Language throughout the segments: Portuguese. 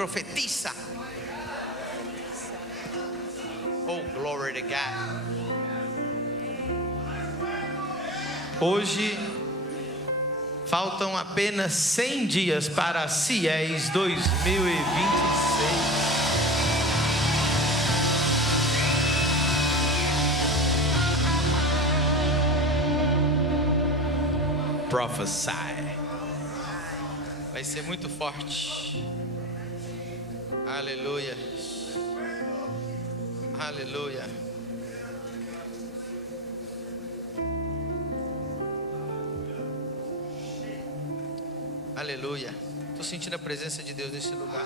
profetiza. Oh, glory to God. Hoje faltam apenas 100 dias para CIES 2026. Prophesy. Vai ser muito forte. Aleluia. Aleluia. Aleluia. Estou sentindo a presença de Deus nesse lugar.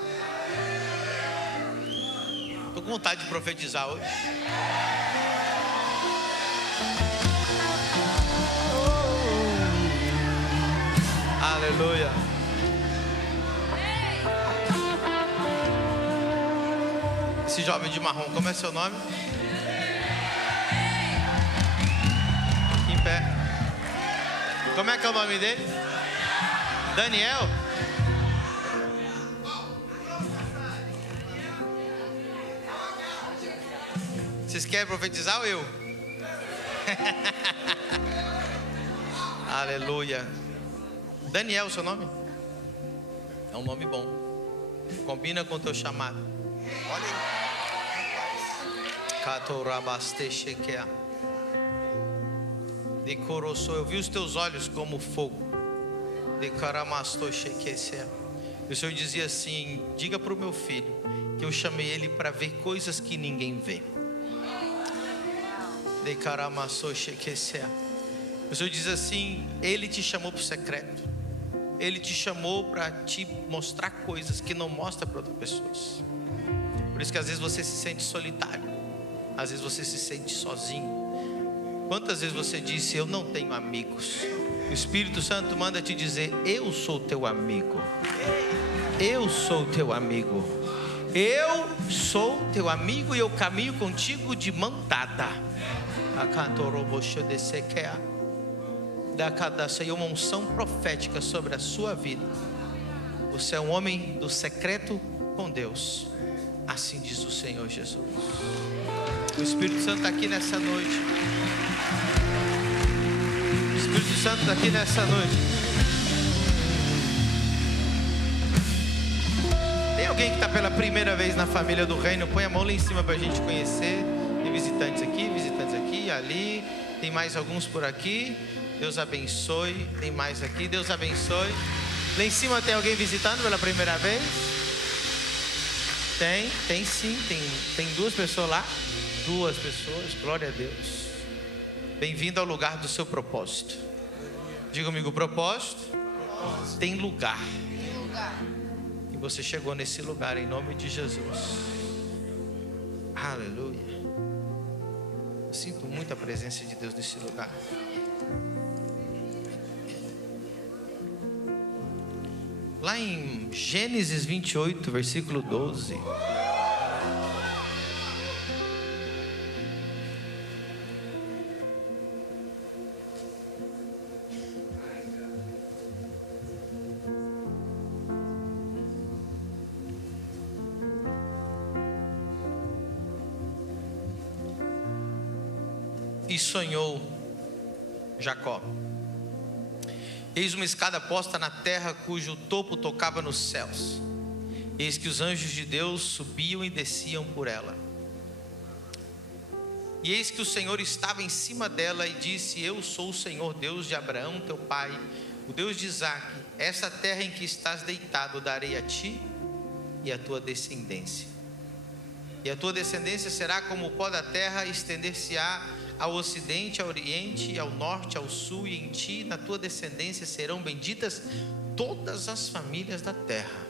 Estou com vontade de profetizar hoje. Aleluia. Esse jovem de marrom, como é seu nome? Aqui em pé. Como é que é o nome dele? Daniel? Vocês querem profetizar ou eu? Aleluia. Daniel, seu nome? É um nome bom. Combina com o teu chamado. Olha aí. Eu vi os teus olhos como fogo. E o Senhor dizia assim: diga para o meu filho que eu chamei ele para ver coisas que ninguém vê. O Senhor diz assim: ele te chamou para o secreto. Ele te chamou para te mostrar coisas que não mostra para outras pessoas. Por isso que às vezes você se sente solitário, às vezes você se sente sozinho. Quantas vezes você disse: eu não tenho amigos? O Espírito Santo manda te dizer: eu sou teu amigo. Eu sou teu amigo. Eu sou teu amigo e eu caminho contigo de mão dada. E uma unção profética sobre a sua vida. Você é um homem do secreto com Deus. Assim diz o Senhor Jesus. O Espírito Santo está aqui nessa noite. O Espírito Santo está aqui nessa noite. Tem alguém que está pela primeira vez na família do reino? Põe a mão lá em cima para a gente conhecer. Tem visitantes aqui, ali. Tem mais alguns por aqui. Deus abençoe. Tem mais aqui. Deus abençoe. Lá em cima tem alguém visitando pela primeira vez? Tem sim. Tem duas pessoas lá. Duas pessoas. Glória a Deus. Bem-vindo ao lugar do seu propósito. Diga comigo: propósito tem lugar. E você chegou nesse lugar em nome de Jesus. Aleluia. Eu sinto muita presença de Deus nesse lugar. Lá em Gênesis 28, versículo 12. E sonhou Jacó: eis uma escada posta na terra, cujo topo tocava nos céus. Eis que os anjos de Deus subiam e desciam por ela. E eis que o Senhor estava em cima dela e disse: eu sou o Senhor Deus de Abraão teu pai, o Deus de Isaque. Essa terra em que estás deitado darei a ti e a tua descendência. E a tua descendência será como o pó da terra, estender-se-á ao ocidente, ao oriente, ao norte, ao sul, e em ti, na tua descendência, serão benditas todas as famílias da terra.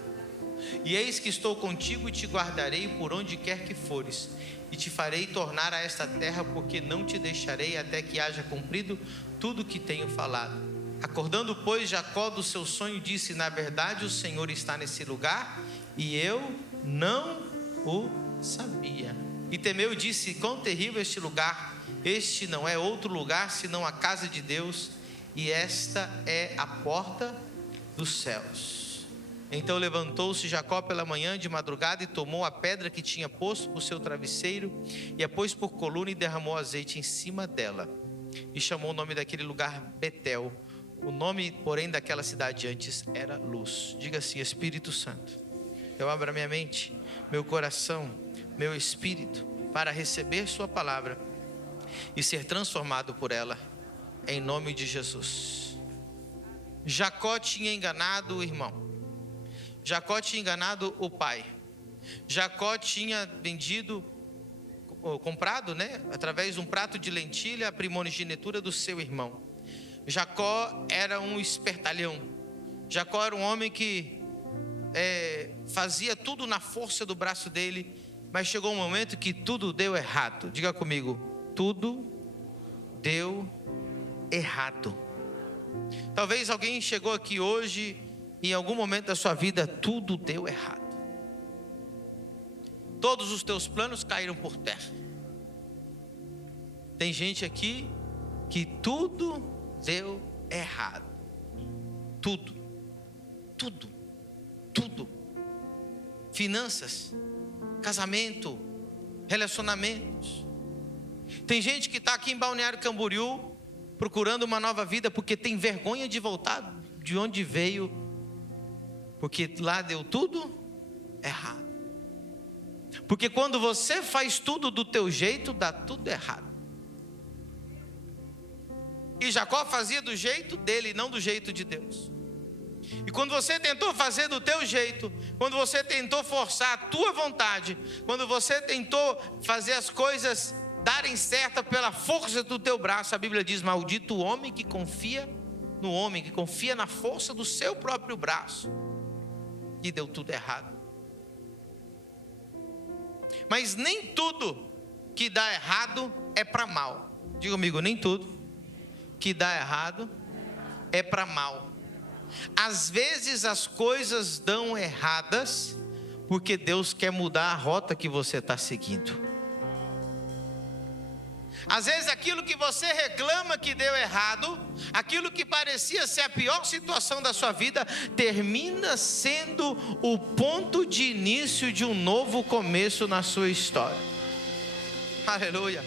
E eis que estou contigo e te guardarei por onde quer que fores, e te farei tornar a esta terra, porque não te deixarei até que haja cumprido tudo o que tenho falado. Acordando, pois, Jacó do seu sonho, disse: na verdade o Senhor está nesse lugar, e eu não o sabia. E temeu e disse: quão terrível este lugar! Este não é outro lugar senão a casa de Deus, e esta é a porta dos céus. Então levantou-se Jacó pela manhã de madrugada e tomou a pedra que tinha posto por seu travesseiro e a pôs por coluna e derramou azeite em cima dela. E chamou o nome daquele lugar Betel. O nome, porém, daquela cidade antes era Luz. Diga assim: Espírito Santo, eu abro a minha mente, meu coração, meu espírito, para receber sua palavra e ser transformado por ela, em nome de Jesus. Jacó tinha enganado o irmão. Jacó tinha enganado o pai. Jacó tinha comprado, através de um prato de lentilha, a primogenitura do seu irmão. Jacó era um espertalhão. Jacó era um homem que fazia tudo na força do braço dele, mas chegou um momento que tudo deu errado. Diga comigo: tudo deu errado. Talvez alguém chegou aqui hoje e em algum momento da sua vida tudo deu errado. Todos os teus planos caíram por terra. Tem gente aqui que tudo deu errado. Tudo. Finanças, casamento, relacionamentos. Tem gente que está aqui em Balneário Camboriú procurando uma nova vida porque tem vergonha de voltar de onde veio, porque lá deu tudo errado. Porque quando você faz tudo do teu jeito, dá tudo errado. E Jacó fazia do jeito dele, não do jeito de Deus. E quando você tentou fazer do teu jeito, quando você tentou forçar a tua vontade, quando você tentou fazer as coisas darem certo pela força do teu braço, a Bíblia diz: maldito o homem que confia no homem, que confia na força do seu próprio braço. E deu tudo errado. Mas nem tudo que dá errado é para mal. Diga comigo: nem tudo que dá errado é para mal. Às vezes as coisas dão erradas porque Deus quer mudar a rota que você está seguindo. Às vezes aquilo que você reclama que deu errado, aquilo que parecia ser a pior situação da sua vida, termina sendo o ponto de início de um novo começo na sua história. Aleluia.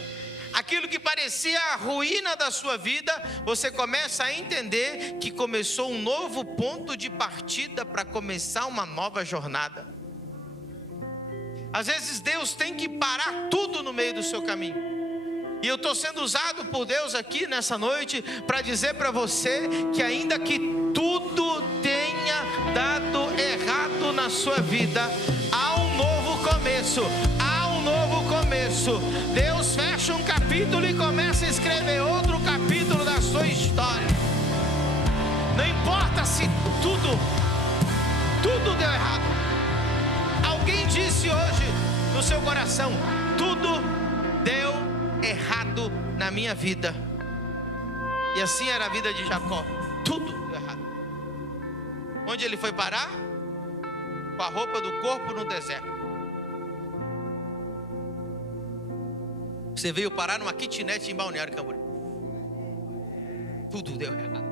Aquilo que parecia a ruína da sua vida, você começa a entender que começou um novo ponto de partida para começar uma nova jornada. Às vezes Deus tem que parar tudo no meio do seu caminho. E eu estou sendo usado por Deus aqui nessa noite para dizer para você que ainda que tudo tenha dado errado na sua vida, há um novo começo, há um novo começo. Deus fecha um capítulo e começa a escrever outro capítulo da sua história. Não importa se tudo deu errado. Alguém disse hoje no seu coração: tudo deu errado na minha vida. E assim era a vida de Jacó. Tudo deu errado. Onde ele foi parar? Com a roupa do corpo no deserto. Você veio parar numa kitnet em Balneário Camboriú. Tudo deu errado.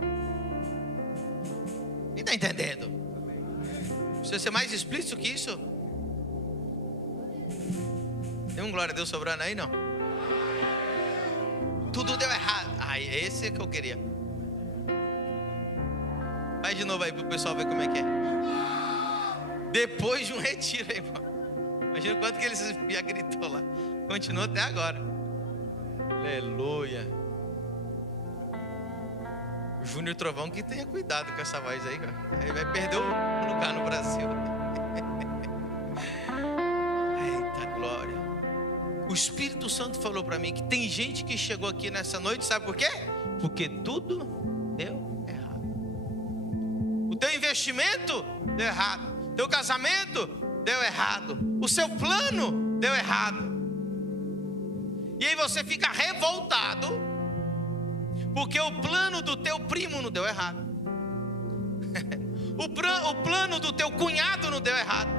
Quem está entendendo? Precisa ser mais explícito que isso? Tem um glória a Deus sobrando aí, não? Tudo deu errado. Esse é que eu queria. Vai de novo aí pro pessoal ver como é que é. Depois de um retiro aí, irmão. Imagina quanto que ele já gritou lá. Continuou até agora. Aleluia. O Júnior Trovão que tenha cuidado com essa voz aí, cara. Ele vai perder o lugar no Brasil. Eita glória. O Espírito Santo falou para mim que tem gente que chegou aqui nessa noite, sabe por quê? Porque tudo deu errado. O teu investimento deu errado. O teu casamento deu errado. O seu plano deu errado. E aí você fica revoltado porque o plano do teu primo não deu errado. O plano do teu cunhado não deu errado.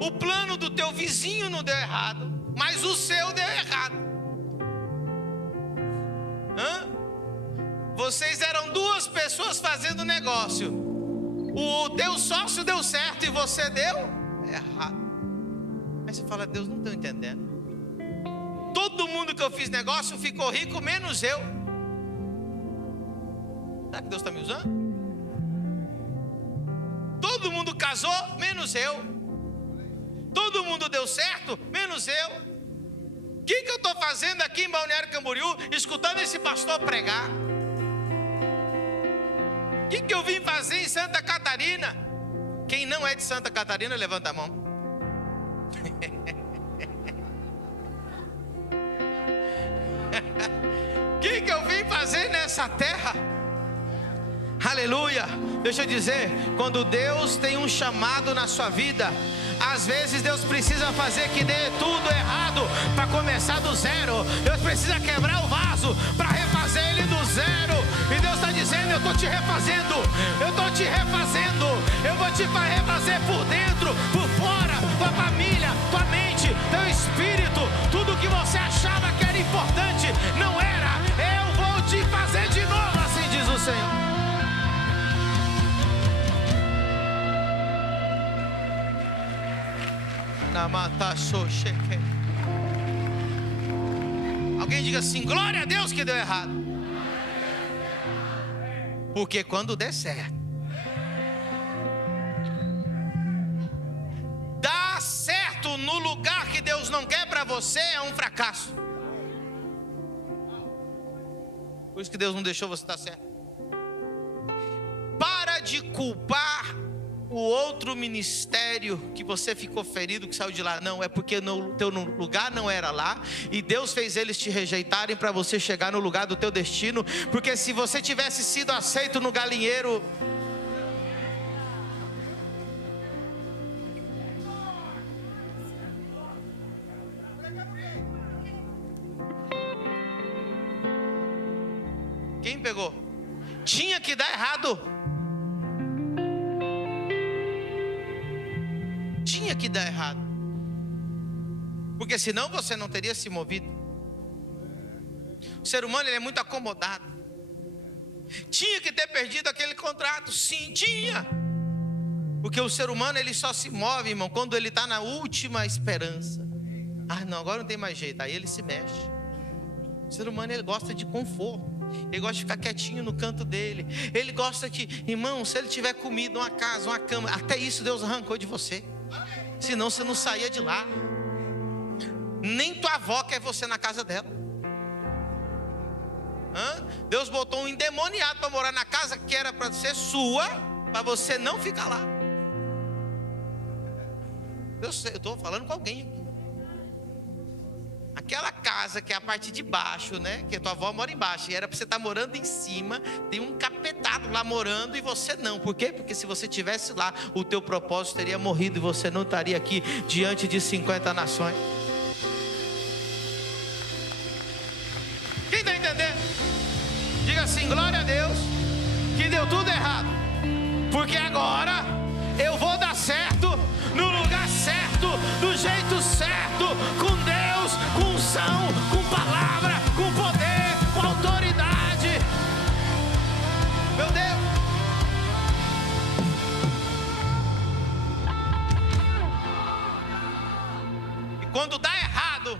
O plano do teu vizinho não deu errado, mas o seu deu errado. Vocês eram duas pessoas fazendo negócio. O teu sócio deu certo e você deu errado. Aí você fala: Deus, não estou entendendo. Todo mundo que eu fiz negócio ficou rico, menos eu. Será que Deus está me usando? Todo mundo casou, menos eu. Todo mundo deu certo, menos eu. O que eu estou fazendo aqui em Balneário Camboriú, escutando esse pastor pregar? O que eu vim fazer em Santa Catarina? Quem não é de Santa Catarina, levanta a mão. O que eu vim fazer nessa terra? Aleluia. Deixa eu dizer, quando Deus tem um chamado na sua vida, às vezes Deus precisa fazer que dê tudo errado para começar do zero. Deus precisa quebrar o vaso para refazer ele do zero. E Deus está dizendo: eu estou te refazendo, eu estou te refazendo, eu vou te refazer por dentro, por fora, tua família, tua mente, teu espírito. Tudo que você achava que era importante não era. Eu vou te fazer de novo, assim diz o Senhor. Alguém diga assim: glória a Deus que deu errado. Porque quando der certo, dar certo no lugar que Deus não quer para você é um fracasso. Por isso que Deus não deixou você dar certo. Para de culpar o outro ministério que você ficou ferido, que saiu de lá. Não, é porque o teu lugar não era lá, e Deus fez eles te rejeitarem para você chegar no lugar do teu destino. Porque se você tivesse sido aceito no galinheiro, quem pegou? Tinha que dar errado. Tinha que dar errado, porque senão você não teria se movido. O ser humano, ele é muito acomodado. Tinha que ter perdido aquele contrato, sim, tinha. Porque o ser humano, ele só se move, irmão, quando ele está na última esperança. Ah, não, agora não tem mais jeito, aí ele se mexe. O ser humano, ele gosta de conforto. Ele gosta de ficar quietinho no canto dele. Ele gosta que, irmão, se ele tiver comida, uma casa, uma cama, até isso Deus arrancou de você. Senão você não saía de lá. Nem tua avó quer você na casa dela. Deus botou um endemoniado para morar na casa que era para ser sua, para você não ficar lá. Eu estou falando com alguém aqui. Aquela casa que é a parte de baixo, né? Que a tua avó mora embaixo, e era para você estar morando em cima. Tem um capetado lá morando e você não. Por quê? Porque se você estivesse lá, o teu propósito teria morrido e você não estaria aqui diante de 50 nações. Quem está entendendo? Diga assim: glória a Deus que deu tudo errado, porque agora eu vou dar certo no lugar certo, do jeito certo, com Deus, com unção, com palavra, com poder, com autoridade. Meu Deus. E quando dá errado,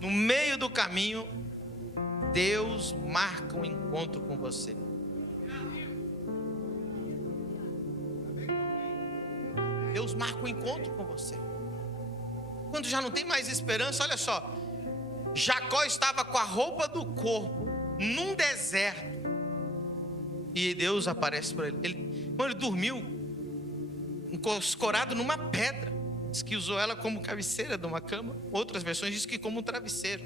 no meio do caminho, Deus marca um encontro com você. Deus marca um encontro com você. Quando já não tem mais esperança, olha só. Jacó estava com a roupa do corpo num deserto, e Deus aparece para ele. Ele dormiu escorado numa pedra. Diz que usou ela como cabeceira de uma cama. Outras versões dizem que como um travesseiro.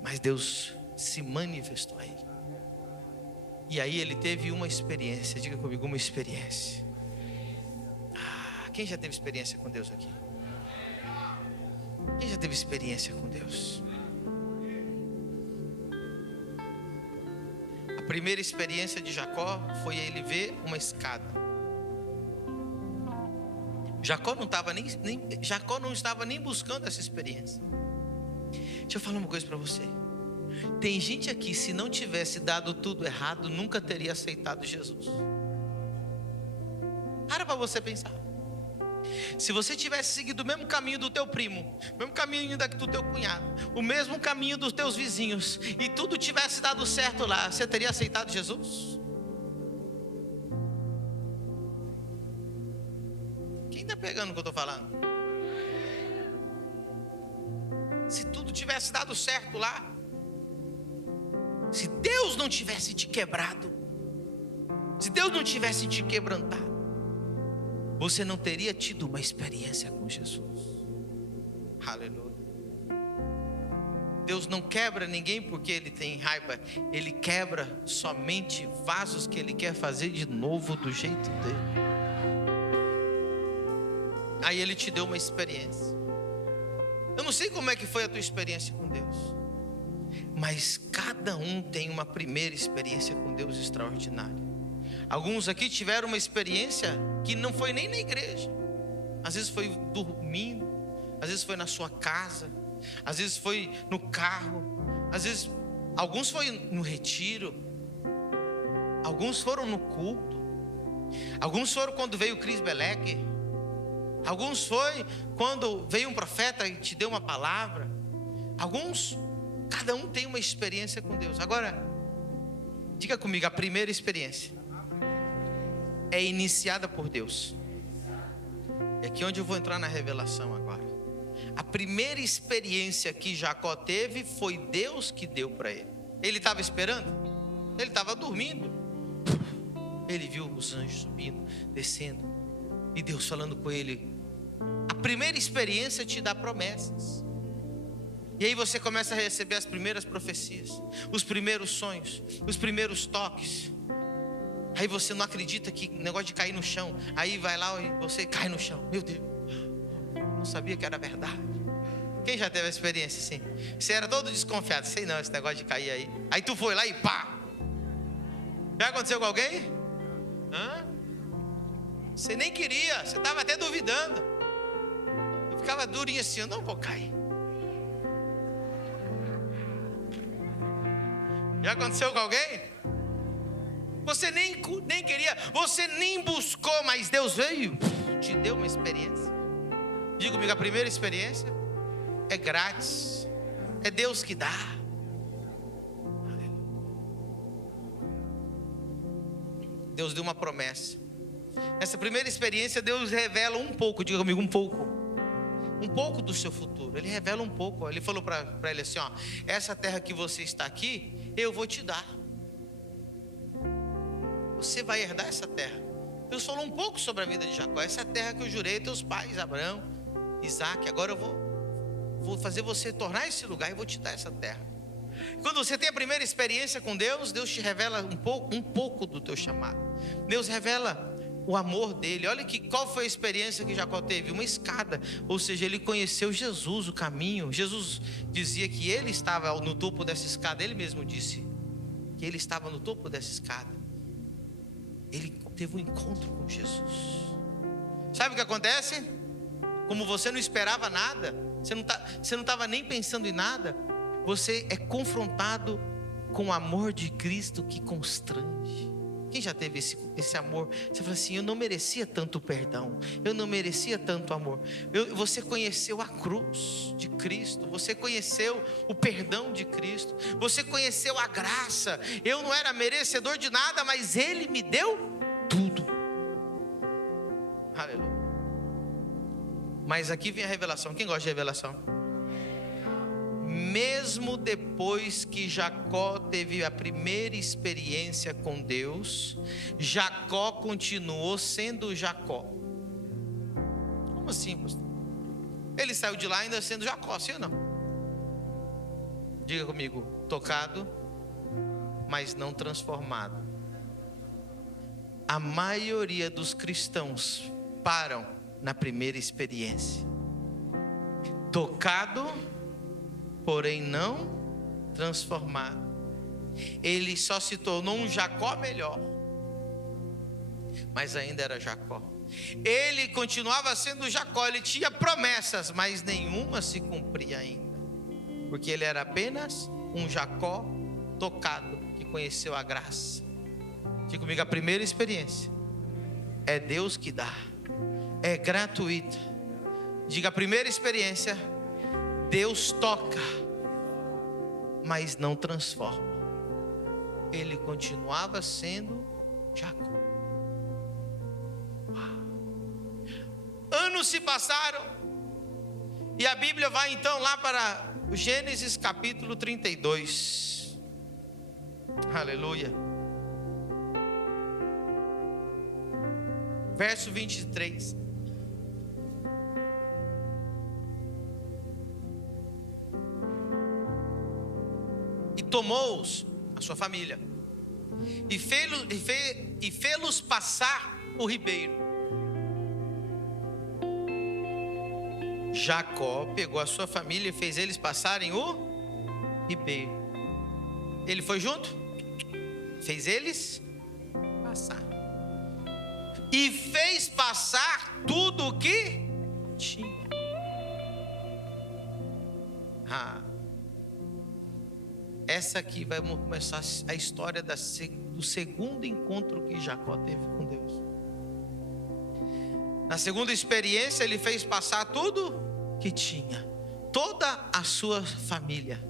Mas Deus se manifestou a ele. E aí ele teve uma experiência. Diga comigo, uma experiência. Quem já teve experiência com Deus aqui? Quem já teve experiência com Deus? A primeira experiência de Jacó foi ele ver uma escada. Jacó não estava nem buscando essa experiência. Deixa eu falar uma coisa para você. Tem gente aqui, se não tivesse dado tudo errado, nunca teria aceitado Jesus. Para você pensar. Se você tivesse seguido o mesmo caminho do teu primo, o mesmo caminho do teu cunhado, o mesmo caminho dos teus vizinhos, e tudo tivesse dado certo lá, você teria aceitado Jesus? Quem está pegando o que eu estou falando? Se tudo tivesse dado certo lá, se Deus não tivesse te quebrado, se Deus não tivesse te quebrantado, você não teria tido uma experiência com Jesus. Aleluia. Deus não quebra ninguém porque Ele tem raiva. Ele quebra somente vasos que Ele quer fazer de novo do jeito dele. Aí Ele te deu uma experiência. Eu não sei como é que foi a tua experiência com Deus, mas cada um tem uma primeira experiência com Deus extraordinária. Alguns aqui tiveram uma experiência que não foi nem na igreja. Às vezes foi dormindo, às vezes foi na sua casa, às vezes foi no carro, às vezes alguns foi no retiro, alguns foram no culto, alguns foram quando veio o Cris Beleque, alguns foi quando veio um profeta e te deu uma palavra. Alguns, cada um tem uma experiência com Deus. Agora, diga comigo, a primeira experiência é iniciada por Deus. É aqui onde eu vou entrar na revelação agora. A primeira experiência que Jacó teve foi Deus que deu para ele. Ele estava esperando? Ele estava dormindo. Ele viu os anjos subindo, descendo, e Deus falando com ele. A primeira experiência te dá promessas. E aí você começa a receber as primeiras profecias, os primeiros sonhos, os primeiros toques. Aí você não acredita que negócio de cair no chão. Aí vai lá e você cai no chão. Meu Deus, não sabia que era verdade. Quem já teve a experiência assim? Você era todo desconfiado. Sei não, esse negócio de cair aí. Aí tu foi lá e pá. Já aconteceu com alguém? Hã? Você nem queria, você estava até duvidando. Eu ficava durinho assim, eu não vou cair. Já aconteceu com alguém? Você nem queria, você nem buscou, mas Deus veio, te deu uma experiência. Diga comigo, a primeira experiência é grátis, é Deus que dá. Deus deu uma promessa. Essa primeira experiência, Deus revela um pouco, diga comigo, um pouco do seu futuro. Ele revela um pouco. Ele falou para ele assim, ó, essa terra que você está aqui, eu vou te dar. Você vai herdar essa terra. Deus falou um pouco sobre a vida de Jacó. Essa é a terra que eu jurei a teus pais, Abraão, Isaac. Agora eu vou fazer você tornar esse lugar e vou te dar essa terra. Quando você tem a primeira experiência com Deus, Deus te revela um pouco do teu chamado. Deus revela o amor dele. Olha qual foi a experiência que Jacó teve? Uma escada. Ou seja, ele conheceu Jesus, o caminho. Jesus dizia que ele estava no topo dessa escada. Ele mesmo disse que ele estava no topo dessa escada. Ele teve um encontro com Jesus. Sabe o que acontece? Como você não esperava nada, você não estava nem pensando em nada, você é confrontado com o amor de Cristo que constrange. Quem já teve esse amor? Você fala assim, eu não merecia tanto perdão, eu não merecia tanto amor. Você conheceu a cruz de Cristo, você conheceu o perdão de Cristo, você conheceu a graça. Eu não era merecedor de nada, mas Ele me deu tudo. Aleluia. Mas aqui vem a revelação. Quem gosta de revelação? Mesmo depois que Jacó teve a primeira experiência com Deus, Jacó continuou sendo Jacó. Como assim, pastor? Ele saiu de lá ainda sendo Jacó, sim ou não? Diga comigo, tocado, mas não transformado. A maioria dos cristãos param na primeira experiência. Tocado, porém não transformado. Ele só se tornou um Jacó melhor, mas ainda era Jacó. Ele continuava sendo Jacó, ele tinha promessas, mas nenhuma se cumpria ainda, porque ele era apenas um Jacó tocado, que conheceu a graça. Diga comigo, a primeira experiência é Deus que dá, é gratuita. Diga, a primeira experiência, Deus toca, mas não transforma. Ele continuava sendo Jacó. Anos se passaram, e a Bíblia vai então lá para o Gênesis capítulo 32. Aleluia. Verso 23. E tomou-os, a sua família, e fê-los passar o ribeiro. Jacó pegou a sua família e fez eles passarem o ribeiro. Ele foi junto? Fez eles passar. E fez passar tudo o que tinha. Essa aqui vai começar a história do segundo encontro que Jacó teve com Deus. Na segunda experiência, ele fez passar tudo que tinha, toda a sua família.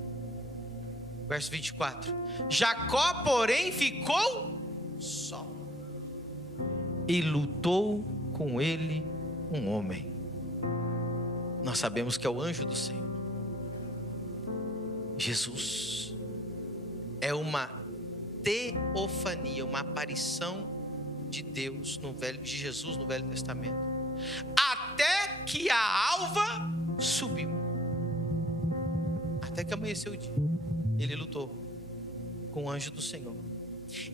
Verso 24. Jacó, porém, ficou só, e lutou com ele um homem. Nós sabemos que é o anjo do Senhor. Jesus é uma teofania, uma aparição de Deus de Jesus no Velho Testamento, até que a alva subiu, até que amanheceu o dia. Ele lutou com o anjo do Senhor,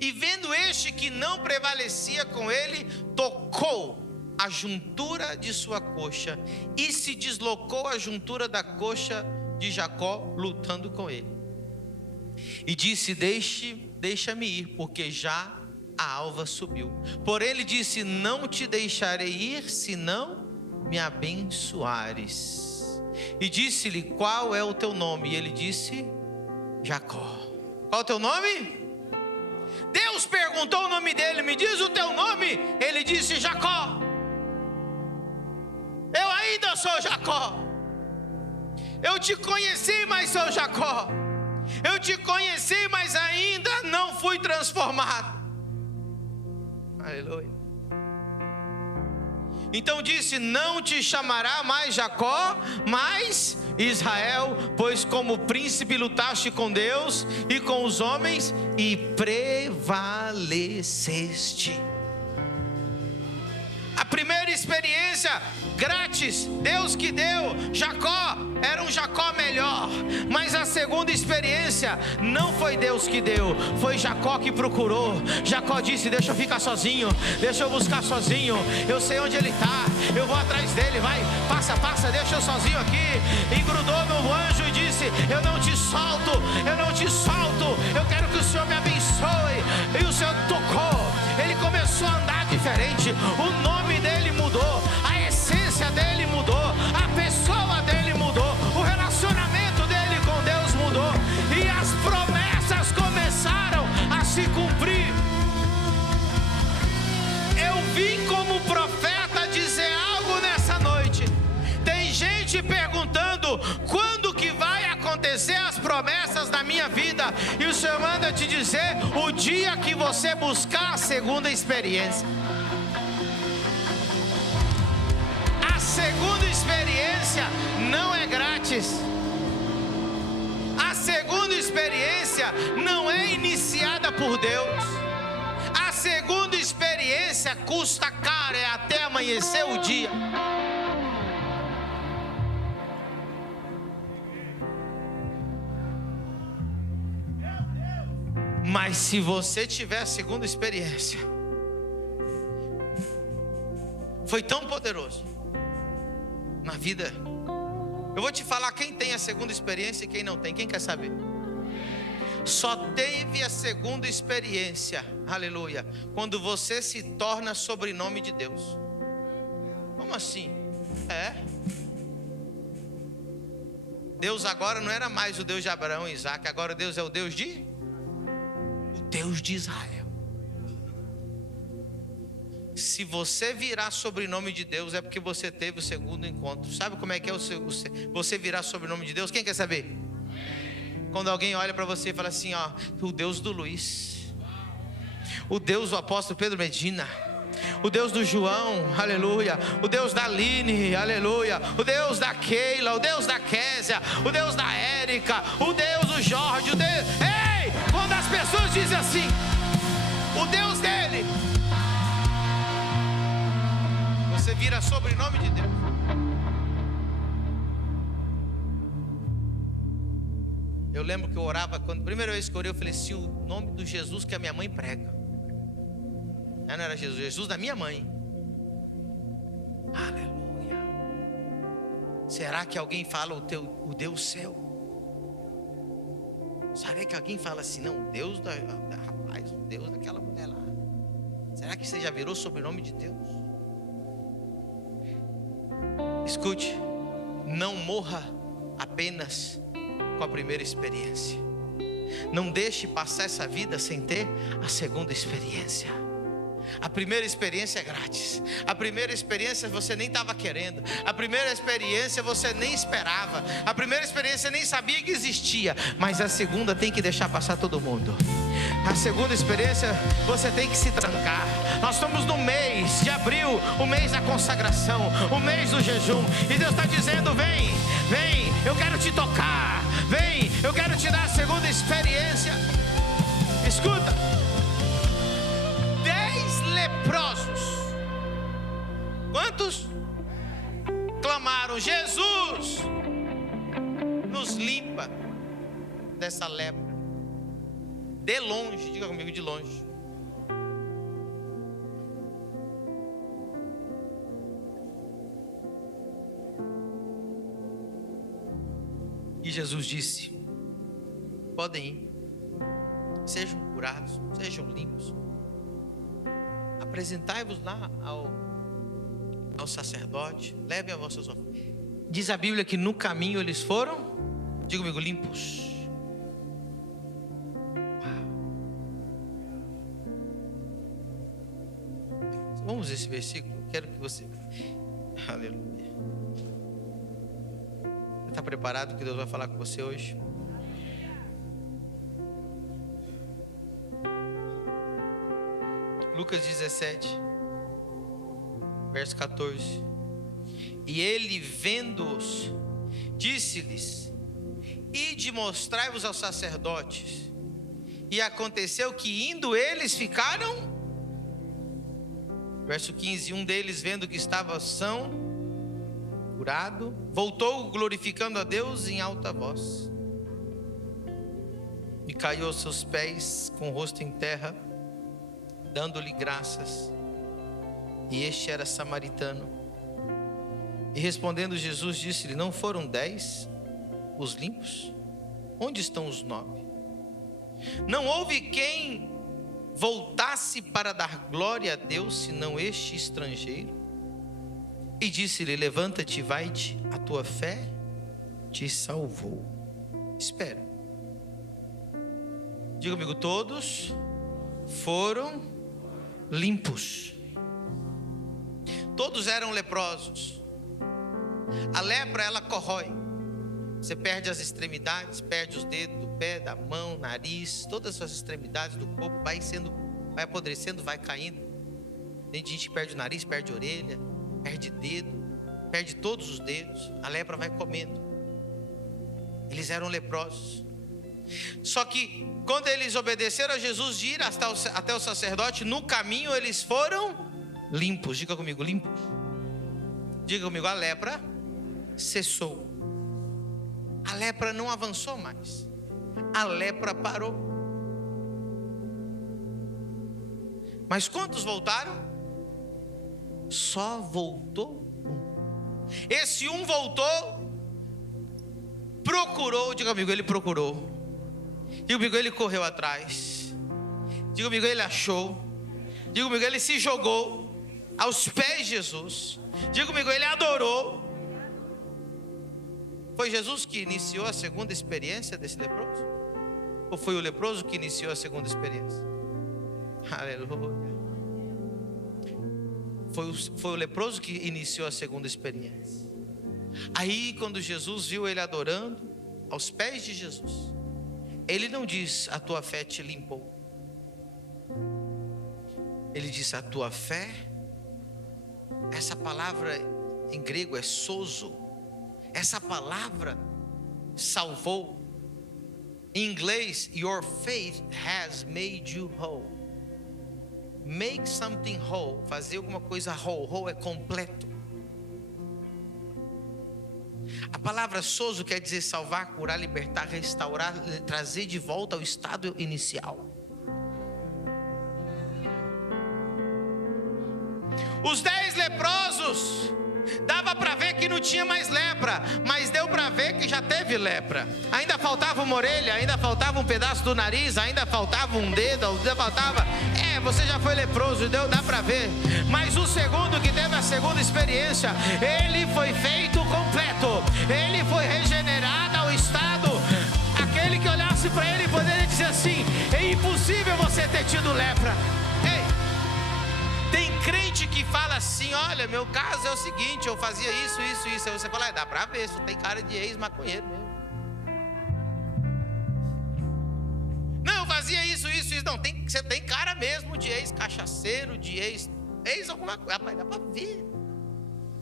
e vendo este que não prevalecia com ele, tocou a juntura de sua coxa, e se deslocou a juntura da coxa de Jacó, lutando com ele. E disse: deixa-me ir, porque já a alva subiu. Porém ele disse: não te deixarei ir, senão me abençoares. E disse-lhe: qual é o teu nome? E ele disse: Jacó. Qual é o teu nome? Deus perguntou o nome dele: me diz o teu nome. Ele disse: Jacó. Eu ainda sou Jacó. Eu te conheci, mas sou Jacó. Eu te conheci, mas ainda não fui transformado. Aleluia. Então disse: não te chamará mais Jacó, mas Israel, pois como príncipe lutaste com Deus e com os homens e prevaleceste. A primeira experiência grátis, Deus que deu. Jacó era um Jacó melhor. Mas a segunda experiência não foi Deus que deu, foi Jacó que procurou. Jacó disse: deixa eu ficar sozinho, deixa eu buscar sozinho. Eu sei onde ele está, eu vou atrás dele. Vai, passa, deixa eu sozinho aqui. E grudou no anjo e disse: eu não te solto, eu quero que o Senhor me abençoe. E o Senhor tocou, ele começou a andar diferente. O nome dele mudou, a essência dele mudou, a pessoa dele mudou, o relacionamento dele com Deus mudou, e as promessas começaram a se cumprir. Eu vim como profeta dizer algo nessa noite. Tem gente perguntando: quando que vai acontecer as promessas da minha vida? E o Senhor manda te dizer: o dia que você buscar a segunda experiência. A segunda experiência não é grátis. A segunda experiência não é iniciada por Deus. A segunda experiência custa caro, é até amanhecer o dia. Mas se você tiver a segunda experiência, foi tão poderoso na vida. Eu vou te falar quem tem a segunda experiência e quem não tem. Quem quer saber? Só teve a segunda experiência, aleluia, quando você se torna sobrenome de Deus. Como assim? Deus agora não era mais o Deus de Abraão e Isaac, agora Deus é o Deus de Israel. Se você virar sobrenome de Deus, é porque você teve o segundo encontro. Sabe como é que é você virar sobrenome de Deus? Quem quer saber? Quando alguém olha para você e fala assim, ó, o Deus do Luiz, o Deus do apóstolo Pedro Medina, o Deus do João, aleluia, o Deus da Aline, aleluia, o Deus da Keila, o Deus da Késia, o Deus da Érica, o Deus do Jorge, o Deus... Ei, quando as pessoas dizem assim, o Deus dele, você vira sobrenome de Deus. Eu lembro que eu orava, quando a primeira vez que eu orei, eu falei assim, o nome do Jesus que a minha mãe prega. Não era Jesus, Jesus da minha mãe. Aleluia. Será que alguém fala o Deus céu? Será que alguém fala assim, não, o Deus rapaz, o Deus daquela mulher lá? Será que você já virou sobrenome de Deus? Escute, não morra apenas com a primeira experiência. Não deixe passar essa vida sem ter a segunda experiência. A primeira experiência é grátis. A primeira experiência você nem estava querendo. A primeira experiência você nem esperava. A primeira experiência nem sabia que existia. Mas a segunda tem que deixar passar todo mundo. A segunda experiência você tem que se trancar. Nós estamos no mês de abril, o mês da consagração, o mês do jejum. E Deus está dizendo, vem, vem, eu quero te tocar. Vem, eu quero te dar a segunda experiência. Escuta, 10 leprosos. Quantos? Clamaram, Jesus, nos limpa dessa lepra. De longe, diga comigo, de longe. E Jesus disse, podem ir, sejam curados, sejam limpos. Apresentai-vos lá ao sacerdote, levem as vossas ofertas. Diz a Bíblia que no caminho eles foram, diga comigo, limpos. Vamos esse versículo, quero que você... Aleluia. Você está preparado que Deus vai falar com você hoje? Lucas 17, verso 14. E ele, vendo-os, disse-lhes, ide mostrai-vos aos sacerdotes. E aconteceu que indo eles ficaram... Verso 15, um deles vendo que estava são, curado, voltou glorificando a Deus em alta voz. E caiu aos seus pés com o rosto em terra, dando-lhe graças. E este era samaritano. E respondendo Jesus disse-lhe, não foram 10 os limpos? Onde estão os 9? Não houve quem voltasse para dar glória a Deus, senão este estrangeiro. E disse-lhe, levanta-te e vai-te, a tua fé te salvou. Espera. Diga comigo, todos foram limpos. Todos eram leprosos. A lepra, ela corrói. Você perde as extremidades, perde os dedos do pé, da mão, nariz, todas as extremidades do corpo vai apodrecendo, vai caindo. Tem gente que perde o nariz, perde a orelha, perde dedo, perde todos os dedos. A lepra vai comendo. Eles eram leprosos. Só que quando eles obedeceram a Jesus de ir até o sacerdote, no caminho eles foram limpos. Diga comigo, limpos. Diga comigo, a lepra cessou. A lepra não avançou mais. A lepra parou. Mas quantos voltaram? Só voltou um. Esse um voltou, procurou, diga comigo, ele procurou. Diga comigo, ele correu atrás. Diga comigo, ele achou. Diga comigo, ele se jogou aos pés de Jesus. Diga comigo, ele adorou. Foi Jesus que iniciou a segunda experiência desse leproso? Ou foi o leproso que iniciou a segunda experiência? Aleluia. Foi o leproso que iniciou a segunda experiência. Aí quando Jesus viu ele adorando aos pés de Jesus, ele não diz: a tua fé te limpou. Ele disse: a tua fé. Essa palavra em grego é sozo. Essa palavra salvou. Em inglês, your faith has made you whole. Make something whole, fazer alguma coisa whole. Whole é completo. A palavra sozo quer dizer salvar, curar, libertar, restaurar, trazer de volta ao estado inicial. Os 10 leprosos, dava para ver que não tinha mais lepra, mas deu para ver que já teve lepra. Ainda faltava uma orelha, ainda faltava um pedaço do nariz, ainda faltava um dedo, ainda faltava... você já foi leproso, dá para ver. Mas o segundo que teve a segunda experiência, ele foi feito completo. Ele foi regenerado ao estado. Aquele que olhasse para ele poderia dizer assim: é impossível você ter tido lepra. Tem crente que fala assim: olha, meu caso é o seguinte, eu fazia isso. Aí você fala: dá pra ver, isso tem cara de ex-maconheiro mesmo. Não, eu fazia isso. Não, você tem cara mesmo de ex-cachaceiro, de ex alguma coisa. Rapaz, dá pra ver.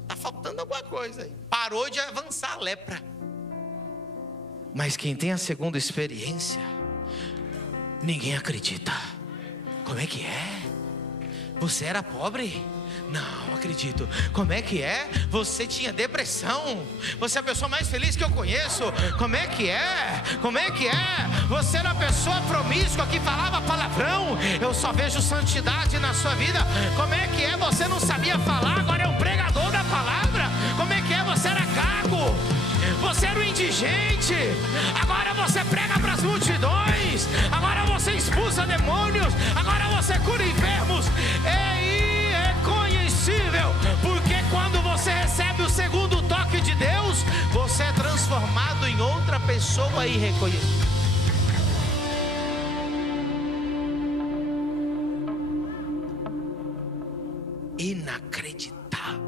Tá faltando alguma coisa aí. Parou de avançar a lepra. Mas quem tem a segunda experiência, ninguém acredita. Como é que é? Você era pobre? Não acredito. Como é que é? Você tinha depressão? Você é a pessoa mais feliz que eu conheço? Como é que é? Como é que é? Você era uma pessoa promíscua que falava palavrão? Eu só vejo santidade na sua vida. Como é que é? Você não sabia falar, agora é um pregador da palavra. Como é que é? Você era gago. Você era um indigente. Agora você prega para as multidões. Agora você expulsa demônios. Agora você cura enfermos. É irreconhecível. Porque quando você recebe o segundo toque de Deus, você é transformado em outra pessoa irreconhecível. Inacreditável.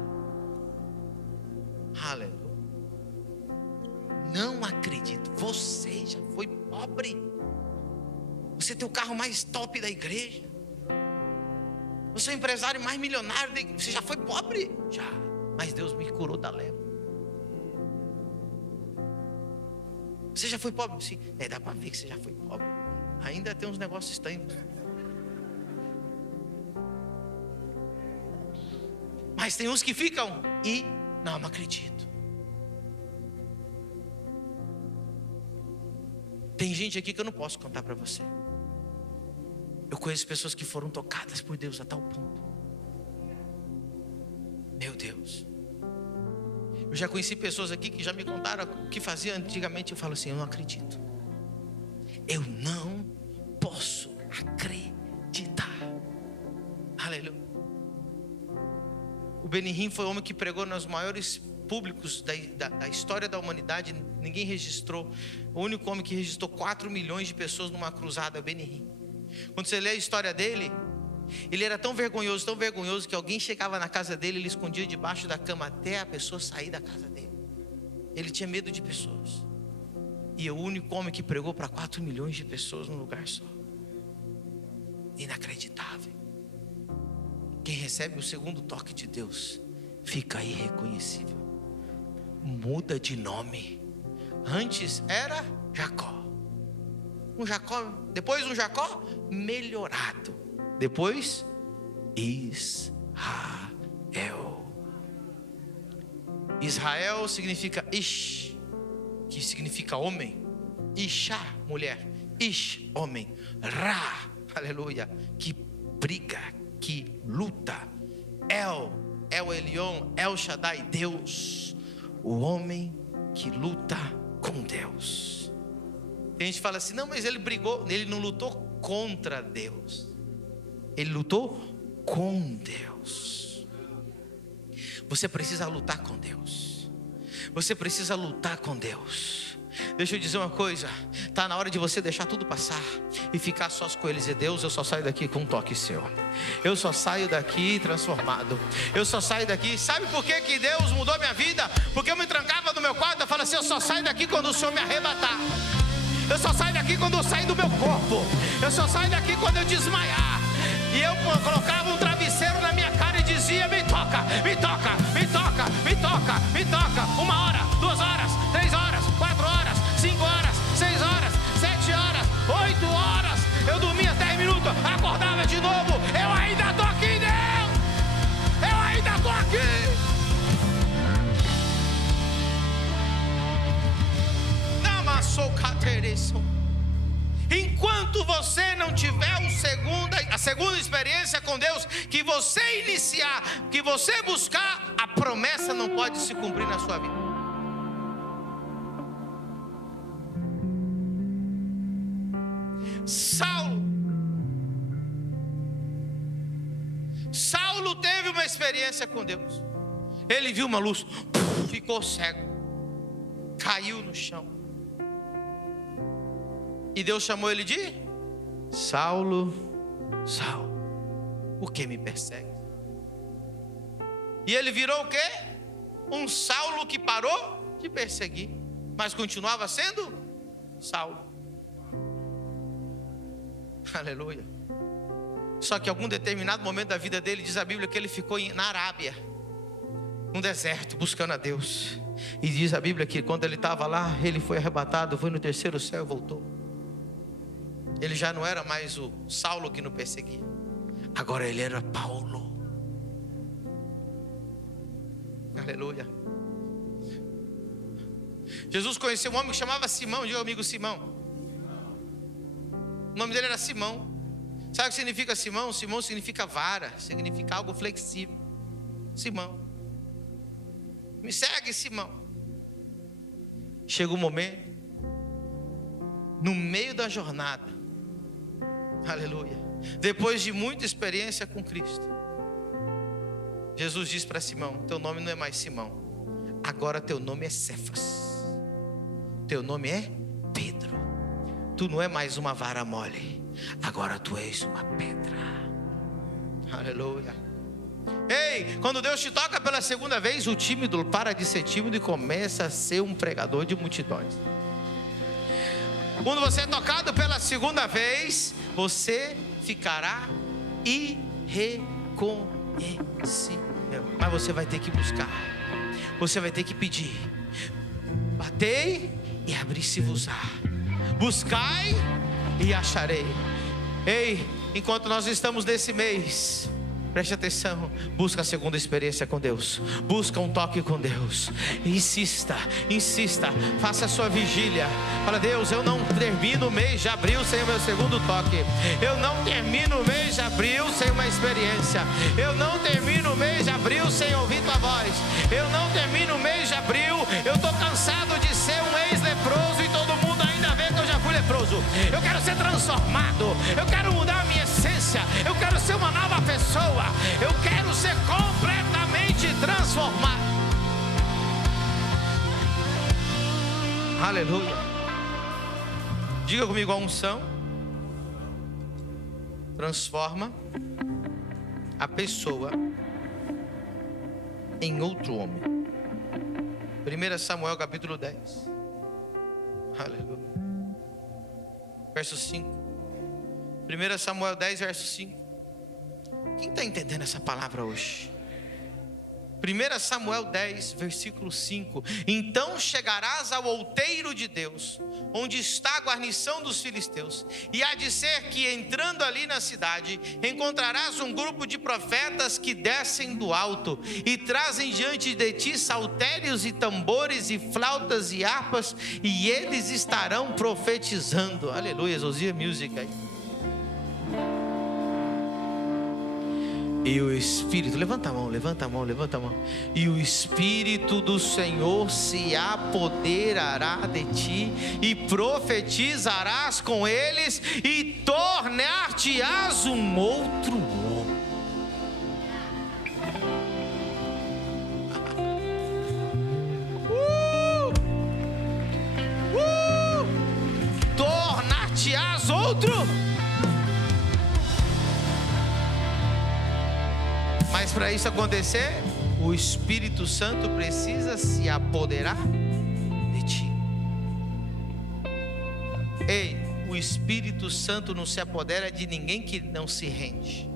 Aleluia. Não acredito. Você já foi pobre. Você tem o carro mais top da igreja. Você é o empresário mais milionário da igreja. Você já foi pobre? Já. Mas Deus me curou da lepra. Você já foi pobre? Sim. Dá para ver que você já foi pobre. Ainda tem uns negócios estranhos. Mas tem uns que ficam e não acredito. Tem gente aqui que eu não posso contar para você. Eu conheço pessoas que foram tocadas por Deus a tal ponto. Meu Deus. Eu já conheci pessoas aqui que já me contaram o que fazia antigamente. Eu falo assim: eu não acredito. Eu não posso acreditar. Aleluia. O Benihim foi o homem que pregou nos maiores públicos da história da humanidade. Ninguém registrou. O único homem que registrou 4 milhões de pessoas numa cruzada é o Benihim. Quando você lê a história dele, ele era tão vergonhoso que alguém chegava na casa dele, ele escondia debaixo da cama até a pessoa sair da casa dele. Ele tinha medo de pessoas. E é o único homem que pregou para 4 milhões de pessoas num lugar só. Inacreditável. Quem recebe o segundo toque de Deus fica irreconhecível. Muda de nome. Antes era Jacó. Depois um Jacó melhorado. Depois Israel. Israel significa Ish, que significa homem. Isha, mulher. Ish, homem. Ra, aleluia, que briga, que luta. El Elyon, El Shaddai, Deus. O homem que luta com Deus. Tem gente que fala assim: não, mas ele brigou. Ele não lutou contra Deus. Ele lutou com Deus. Você precisa lutar com Deus. Você precisa lutar com Deus. Deixa eu dizer uma coisa, está na hora de você deixar tudo passar e ficar sós com eles. E Deus, eu só saio daqui com um toque seu. Eu só saio daqui transformado. Eu só saio daqui. Sabe por que Deus mudou minha vida? Porque eu me trancava no meu quarto e falava assim: eu só saio daqui quando o Senhor me arrebatar. Eu só saio daqui quando eu sair do meu corpo. Eu só saio daqui quando eu desmaiar. E eu colocava um travesseiro na minha cara e dizia: me toca, me toca, me toca, me toca, me toca. 1 hora, 2 horas, 3 horas, 4 horas, 5 horas, 6 horas, 7 horas, 8 horas. Eu dormia 10 minutos, acordava de novo. Eu ainda estou aqui, Deus. Eu ainda estou aqui. Enquanto você não tiver a segunda experiência com Deus, que você iniciar, que você buscar, a promessa não pode se cumprir na sua vida. Saulo teve uma experiência com Deus. Ele viu uma luz, ficou cego, caiu no chão. E Deus chamou ele de Saulo, Saulo, por que me persegue? E ele virou o quê? Um Saulo que parou de perseguir, mas continuava sendo Saulo. Aleluia. Só que em algum determinado momento da vida dele, diz a Bíblia que ele ficou na Arábia, no deserto, buscando a Deus. E diz a Bíblia que quando ele estava lá, ele foi arrebatado, foi no 3º céu e voltou. Ele já não era mais o Saulo que não perseguia. Agora ele era Paulo. Aleluia. Jesus conheceu um homem que chamava Simão. Diga comigo, Simão. O nome dele era Simão. Sabe o que significa Simão? Simão significa vara, significa algo flexível. Simão. Me segue, Simão. Chega um momento, no meio da jornada, aleluia, depois de muita experiência com Cristo, Jesus diz para Simão: teu nome não é mais Simão, agora teu nome é Cefas, teu nome é Pedro. Tu não é mais uma vara mole, agora tu és uma pedra. Aleluia. Ei, quando Deus te toca pela segunda vez, o tímido para de ser tímido e começa a ser um pregador de multidões. Quando você é tocado pela segunda vez, você ficará irreconhecível. Mas você vai ter que buscar, você vai ter que pedir. Batei e abri-se-vos-á, buscai e acharei. Ei, enquanto nós estamos nesse mês, preste atenção, busca a segunda experiência com Deus, busca um toque com Deus, insista, faça a sua vigília. Fala: Deus, eu não termino o mês de abril sem o meu segundo toque. Eu não termino o mês de abril sem uma experiência. Eu não termino o mês de abril sem ouvir tua voz. Eu não termino o mês de abril. Eu estou cansado de ser um ex-leproso e todo mundo ainda vê que eu já fui leproso. Eu quero ser transformado, eu quero mudar a minha essência, eu quero ser uma nova pessoa. Eu quero ser completamente transformado. Aleluia. Diga comigo: a unção transforma a pessoa em outro homem. 1 Samuel capítulo 10. Aleluia. Verso 5. 1 Samuel 10, verso 5. Quem está entendendo essa palavra hoje? 1 Samuel 10, versículo 5. Então chegarás ao outeiro de Deus, onde está a guarnição dos filisteus, e há de ser que, entrando ali na cidade, encontrarás um grupo de profetas que descem do alto e trazem diante de ti saltérios e tambores e flautas e harpas, e eles estarão profetizando. Aleluia, Osia Music aí. E o Espírito, levanta a mão. E o Espírito do Senhor se apoderará de ti, e profetizarás com eles, e tornar-te-ás um outro homem. Mas para isso acontecer, o Espírito Santo precisa se apoderar de ti. Ei, o Espírito Santo não se apodera de ninguém que não se rende.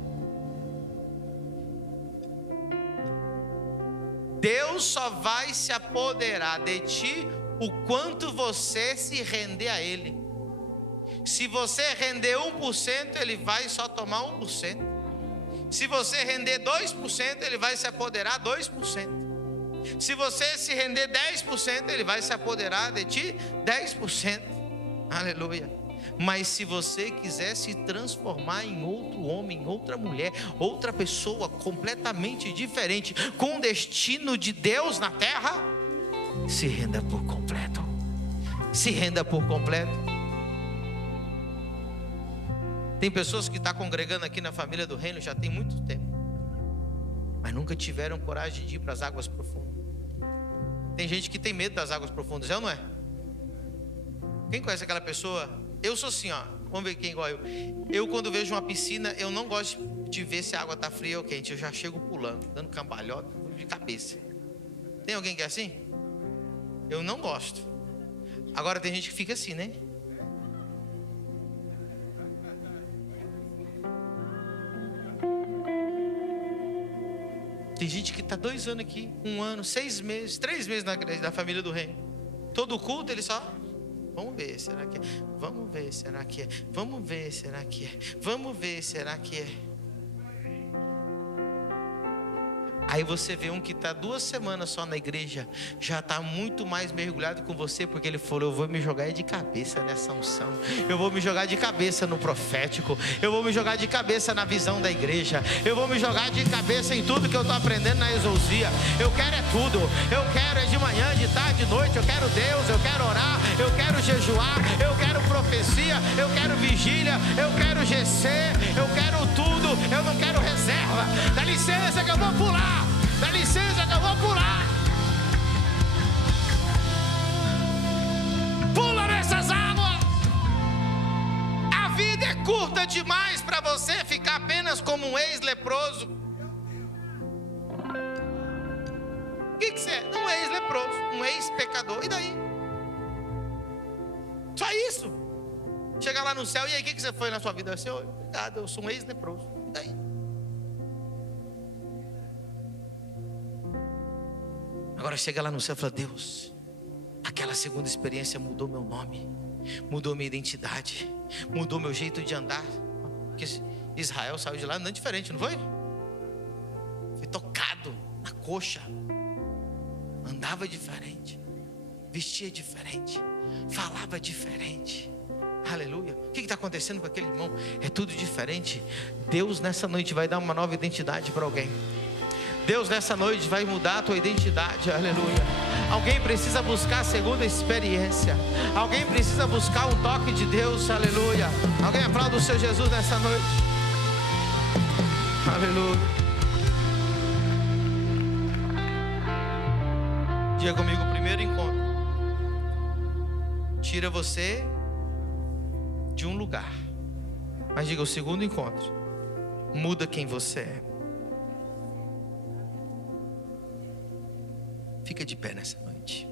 Deus só vai se apoderar de ti o quanto você se render a Ele. Se você render 1%, Ele vai só tomar 1%. Se você render 2%, Ele vai se apoderar 2%. Se você se render 10%, Ele vai se apoderar de ti 10%. Aleluia. Mas se você quiser se transformar em outro homem, outra mulher, outra pessoa completamente diferente, com o destino de Deus na terra, se renda por completo. Se renda por completo. Tem pessoas que estão congregando aqui na família do reino já tem muito tempo, mas nunca tiveram coragem de ir para as águas profundas. Tem gente que tem medo das águas profundas, é ou não é? Quem conhece aquela pessoa? Eu sou assim, ó. Vamos ver quem é igual eu. Eu, quando vejo uma piscina, eu não gosto de ver se a água está fria ou quente. Eu já chego pulando, dando cambalhota de cabeça. Tem alguém que é assim? Eu não gosto. Agora tem gente que fica assim, né? Tem gente que está 2 anos aqui, 1 ano, 6 meses, 3 meses na igreja da família do reino. Todo culto ele só... Vamos ver, será que é? Vamos ver, será que é? Vamos ver, será que é? Vamos ver, será que é? Aí você vê um que está 2 semanas só na igreja, já está muito mais mergulhado com você, porque ele falou: eu vou me jogar de cabeça nessa unção, eu vou me jogar de cabeça no profético, eu vou me jogar de cabeça na visão da igreja, eu vou me jogar de cabeça em tudo que eu estou aprendendo na exousia. Eu quero é tudo, eu quero é de manhã, de tarde, de noite, eu quero Deus, eu quero orar, eu quero jejuar, eu quero profecia, eu quero vigília, eu quero GC, eu quero tudo, eu não quero reserva. Dá licença que eu vou pular. Dá licença que eu vou pular. Pula nessas águas. A vida é curta demais para você ficar apenas como um ex-leproso. O que você é? Um ex-leproso, um ex-pecador. E daí? Só isso. Chegar lá no céu, e aí o que você foi na sua vida? Senhor, obrigado, eu sou um ex-leproso. E daí? Agora chega lá no céu e fala: Deus, aquela segunda experiência mudou meu nome, mudou minha identidade, mudou meu jeito de andar. Porque Israel saiu de lá andando diferente, não foi? Foi tocado na coxa, andava diferente, vestia diferente, falava diferente. Aleluia. O que está acontecendo com aquele irmão? É tudo diferente. Deus nessa noite vai dar uma nova identidade para alguém. Deus nessa noite vai mudar a tua identidade, aleluia. Alguém precisa buscar a segunda experiência. Alguém precisa buscar um toque de Deus, aleluia. Alguém aplauda o seu Jesus nessa noite. Aleluia. Diga comigo: o primeiro encontro tira você de um lugar. Mas diga: o segundo encontro muda quem você é. Fica de pé nessa noite.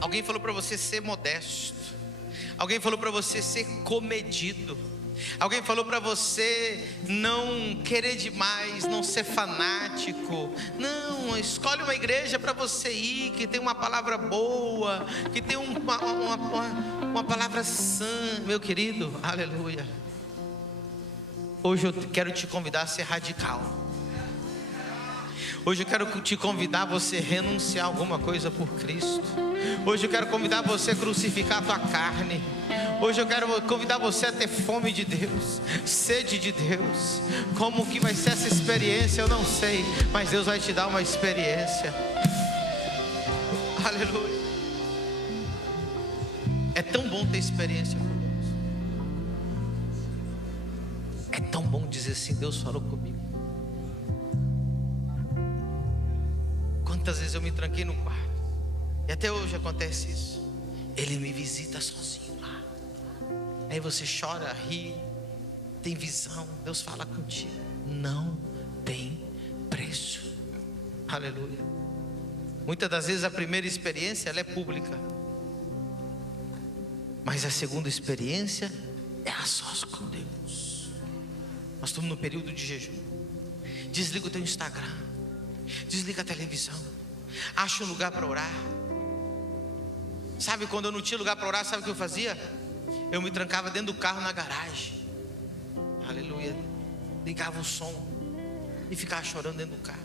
Alguém falou para você ser modesto. Alguém falou para você ser comedido. Alguém falou para você não querer demais, não ser fanático. Não, escolhe uma igreja para você ir, que tem uma palavra boa, que tem uma palavra sã, meu querido, aleluia. Hoje eu quero te convidar a ser radical. Hoje eu quero te convidar a você renunciar a alguma coisa por Cristo. Hoje eu quero convidar você a crucificar a tua carne. Hoje eu quero convidar você a ter fome de Deus, sede de Deus. Como que vai ser essa experiência eu não sei, mas Deus vai te dar uma experiência. Aleluia. É tão bom ter experiência com Deus. É tão bom dizer assim: Deus falou comigo. Quantas vezes eu me tranquei no quarto, e até hoje acontece isso. Ele me visita sozinho lá. Aí você chora, ri, tem visão, Deus fala contigo. Não tem preço. Aleluia. Muitas das vezes a primeira experiência ela é pública, mas a segunda experiência é a sós com Deus. Nós estamos no período de jejum. Desliga o teu Instagram, desliga a televisão, acha um lugar para orar. Sabe, quando eu não tinha lugar para orar, sabe o que eu fazia? Eu me trancava dentro do carro na garagem. Aleluia. Ligava o som e ficava chorando dentro do carro.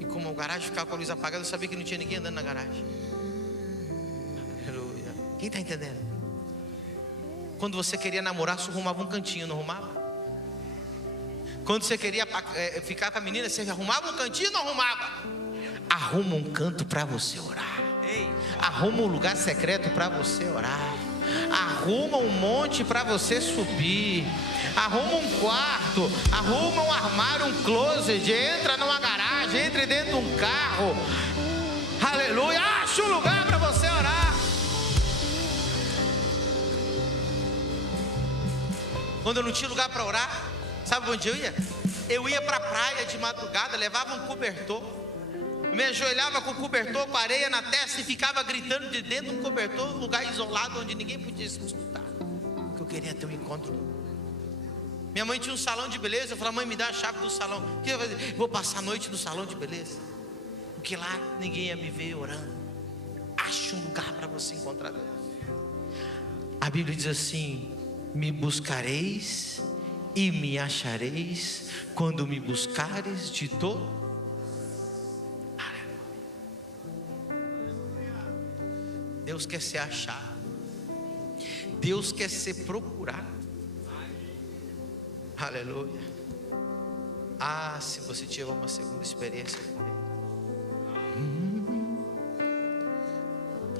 E como a garagem ficava com a luz apagada, eu sabia que não tinha ninguém andando na garagem. Aleluia. Quem está entendendo? Quando você queria namorar, você arrumava um cantinho, não arrumava? Quando você queria ficar com a menina, você arrumava um cantinho, não arrumava? Arruma um canto para você orar. Arruma um lugar secreto para você orar. Arruma um monte para você subir. Arruma um quarto, arruma um armário, um closet. Entra numa garagem, entre dentro de um carro. Aleluia, acha um lugar para você orar. Quando eu não tinha lugar para orar, sabe onde eu ia? Eu ia para a praia de madrugada, levava um cobertor, me ajoelhava com o cobertor, com areia na testa e ficava gritando de dentro de um cobertor, um lugar isolado onde ninguém podia escutar, porque eu queria ter um encontro. Minha mãe tinha um salão de beleza. Eu falava: mãe, me dá a chave do salão. O que eu vou fazer? Vou passar a noite no salão de beleza, porque lá ninguém ia me ver orando. Ache um lugar para você encontrar Deus. A Bíblia diz assim: me buscareis e me achareis quando me buscares de todo. Deus quer ser achado. Deus quer ser procurado. Aleluia. Ah, se você tiver uma segunda experiência com Ele.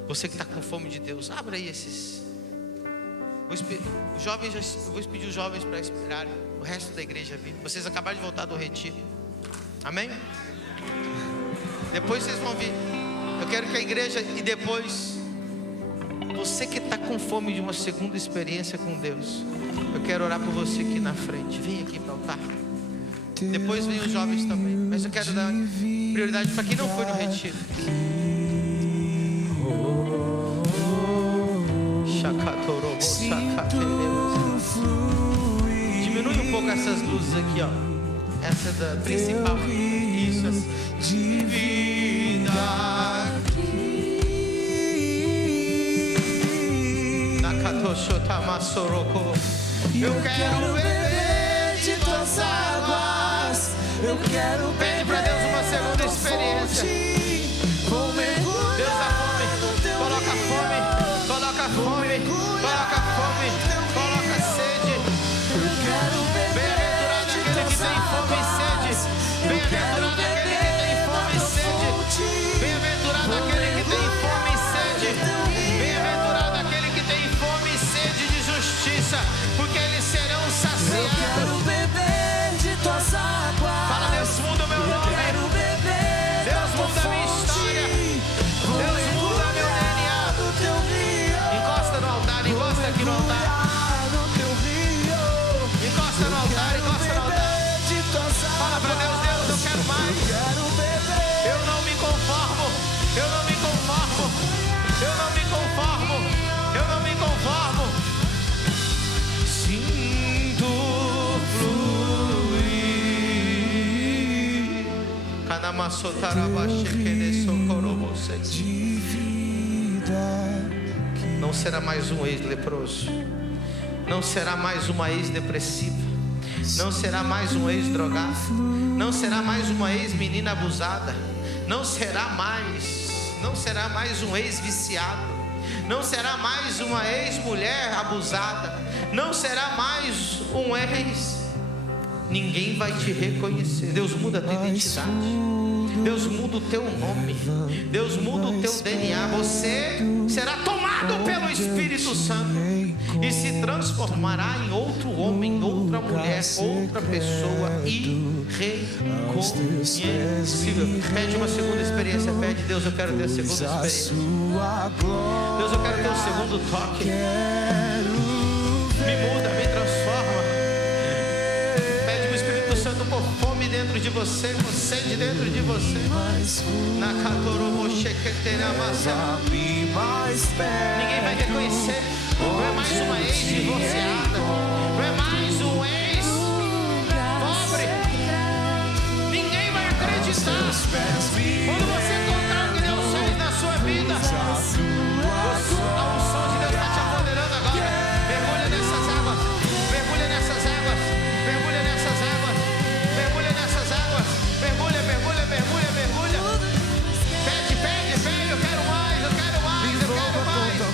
Você que está com fome de Deus, abra aí esses. Os jovens, eu vou pedir os jovens para esperarem. O resto da igreja vir. Vocês acabaram de voltar do retiro. Amém? Depois vocês vão vir. Eu quero que a igreja, e depois, você que está com fome de uma segunda experiência com Deus, eu quero orar por você aqui na frente. Vem aqui para o altar. Depois vem os jovens também. Mas eu quero dar prioridade para quem não foi no retiro. Diminui um pouco essas luzes aqui, ó. Essa é da principal. Isso, assim. De vida aqui. Eu quero beber de tuas águas. Eu quero beber. Pede para Deus uma segunda experiência. Vou mergulhar. Deus dá fome. Coloca fome. Coloca fome. Coloca fome. Coloca sede. Eu quero beber. Bem-aventurado aquele que tem fome e sede. Bem-aventurado aquele que tem fome e sede. Bem-aventurado aquele que tem fome e sede. Bem-aventurado aquele que tem fome e sede de justiça, porque eles serão saciados. Eu quero beber de tuas águas. Fala: Deus, muda o meu nome. Eu quero beber. Deus, muda a minha história. Deus, muda meu DNA. Encosta no altar, encosta aqui no altar. Encosta no altar, encosta no altar. Fala para Deus: Deus, eu quero mais. Eu não me conformo. Eu não me conformo. Eu não me conformo. Eu não me conformo. Sinto fluir. Não será mais um ex-leproso. Não será mais uma ex-depressiva. Não será mais um ex-drogado. Não será mais uma ex-menina abusada. Não será mais um ex-viciado. Não será mais uma ex-mulher abusada. Não será mais um ex. Ninguém vai te reconhecer. Deus muda a tua identidade. Deus muda o teu nome. Deus muda o teu DNA. Você será tomado pelo Espírito Santo e se transformará em outro homem, outra mulher, outra pessoa irreconhecível. Pede uma segunda experiência. Pede: Deus, eu quero ter a segunda experiência. Deus, eu quero ter o segundo toque. Me muda, me transforma. Pede o Espírito Santo por fome dentro de você, por sede dentro de você. Ninguém vai reconhecer. Não é mais uma ex-divorciada, não é mais um ex pobre. Ninguém vai acreditar. Quando você contar o que Deus fez na sua vida, a unção de Deus está te apoderando agora. Mergulha nessas águas, mergulha nessas águas, mergulha nessas águas, mergulha nessas águas, mergulha, mergulha, mergulha, mergulha. Pede, pede, pede. Eu quero mais, eu quero mais, eu quero mais, eu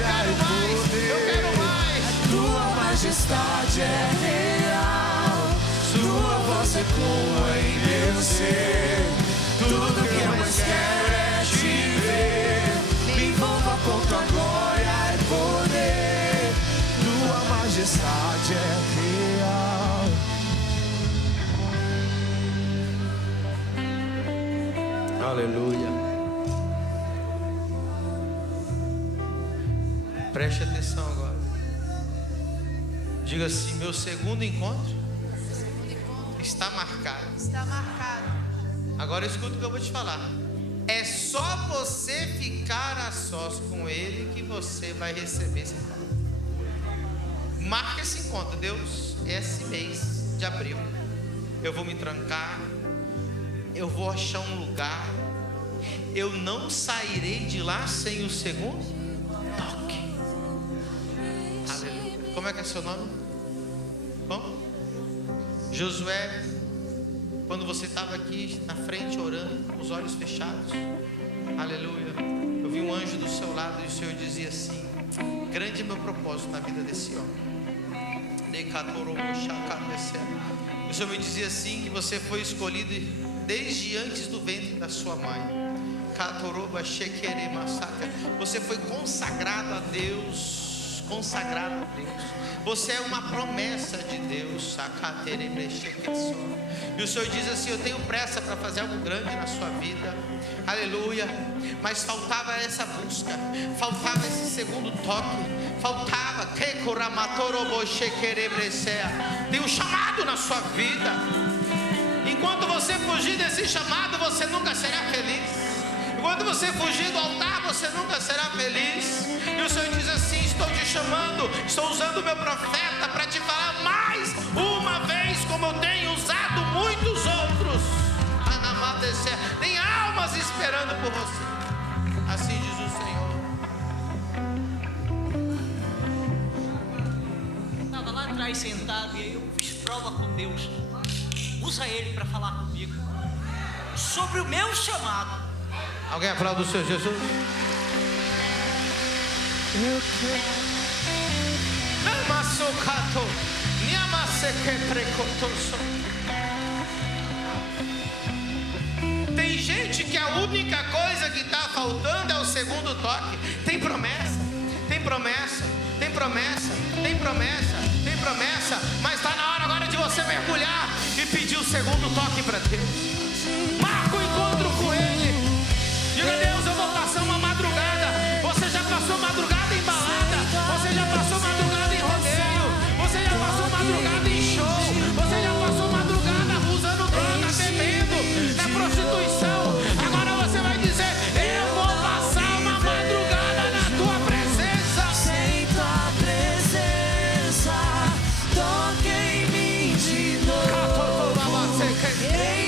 quero mais, eu quero mais. Tua majestade é real, tua voz ecoa em meu ser. Tudo que eu mais quero é te ver. Me envolva com tua glória e poder. Tua majestade é real. Aleluia. Preste atenção agora. Diga assim: meu segundo encontro está marcado. Está marcado. Agora escuta o que eu vou te falar. É só você ficar a sós com Ele que você vai receber esse encontro. Marca esse encontro, Deus. Esse mês de abril eu vou me trancar, eu vou achar um lugar, eu não sairei de lá sem o segundo toque. Aleluia. Como é que é seu nome? Como? Josué. Quando você estava aqui na frente orando, com os olhos fechados, aleluia, eu vi um anjo do seu lado e o Senhor dizia assim: grande é meu propósito na vida desse homem. O Senhor me dizia assim: que você foi escolhido desde antes do ventre da sua mãe. Você foi consagrado a Deus, consagrado a Deus. Você é uma promessa de Deus. E o Senhor diz assim: eu tenho pressa para fazer algo grande na sua vida, aleluia. Mas faltava essa busca, faltava esse segundo toque, faltava. Tem um chamado na sua vida. Enquanto você fugir desse chamado, você nunca será feliz. Enquanto você fugir do altar, você nunca será feliz. E o Senhor diz assim: estou te chamando, estou usando o meu profeta para te falar mais uma vez, como eu tenho usado muitos outros. Tem almas esperando por você. Assim diz o Senhor. Estava lá atrás sentado e aí eu fiz prova com Deus. Usa Ele para falar comigo sobre o meu chamado. Alguém aplaude o Senhor Jesus? Tem gente que a única coisa que está faltando é o segundo toque. Tem promessa, tem promessa, tem promessa, tem promessa, tem promessa, mas está na hora agora de você mergulhar e pedir o segundo toque para Deus. Marca o encontro com Ele. Diga: Deus, eu vou passar uma madrugada. Você já passou madrugada em balada, você já passou madrugada em rodeio, você já passou madrugada em show, você já passou madrugada usando droga, bebendo, na prostituição. Agora você vai dizer: eu vou passar uma madrugada na tua presença. Sem tua presença, toque em mim de novo.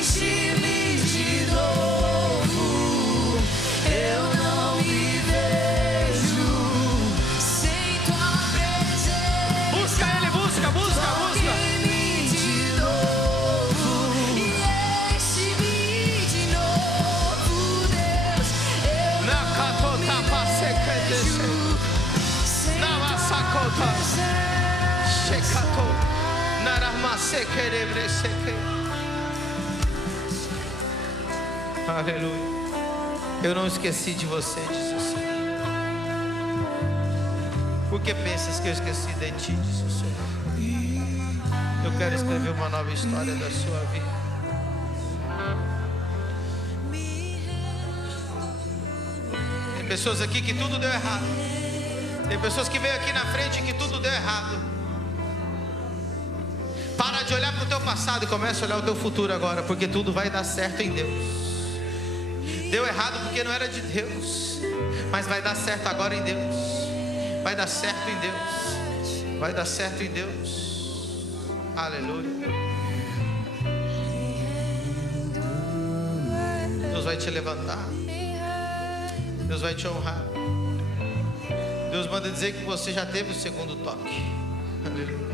Enche-me de novo. Eu não me vejo sem tua presença. Busca Ele, busca, busca, busca. Toque em mim de novo e enche-me de novo, Deus. Eu não me vejo sem tua presença. Aleluia. Eu não esqueci de você, diz o Senhor. Por que pensas que eu esqueci de ti, disse o Senhor. Eu quero escrever uma nova história da sua vida. Tem pessoas aqui que tudo deu errado. Tem pessoas que veio aqui na frente que tudo deu errado. Para de olhar para o teu passado e começa a olhar o teu futuro agora, porque tudo vai dar certo em Deus. Deu errado porque não era de Deus, mas vai dar certo agora em Deus. Vai dar certo em Deus. Vai dar certo em Deus. Aleluia. Deus vai te levantar. Deus vai te honrar. Deus manda dizer que você já teve o segundo toque. Aleluia.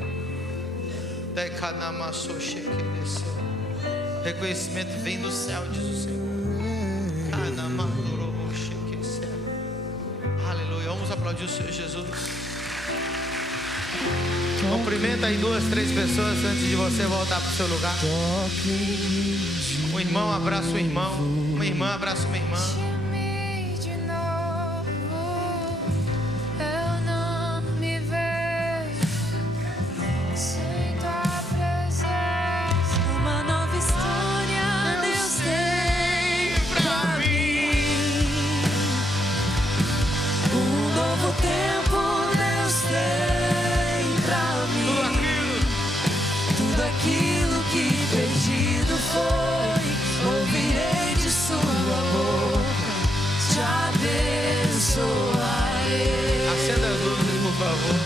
Reconhecimento vem do céu, diz o Senhor. Aleluia. Vamos aplaudir o Senhor Jesus. Cumprimenta aí 2, 3 pessoas antes de você voltar para o seu lugar. Um irmão abraça um irmão. Uma irmã abraça uma irmã. Acenda as luzes, por favor.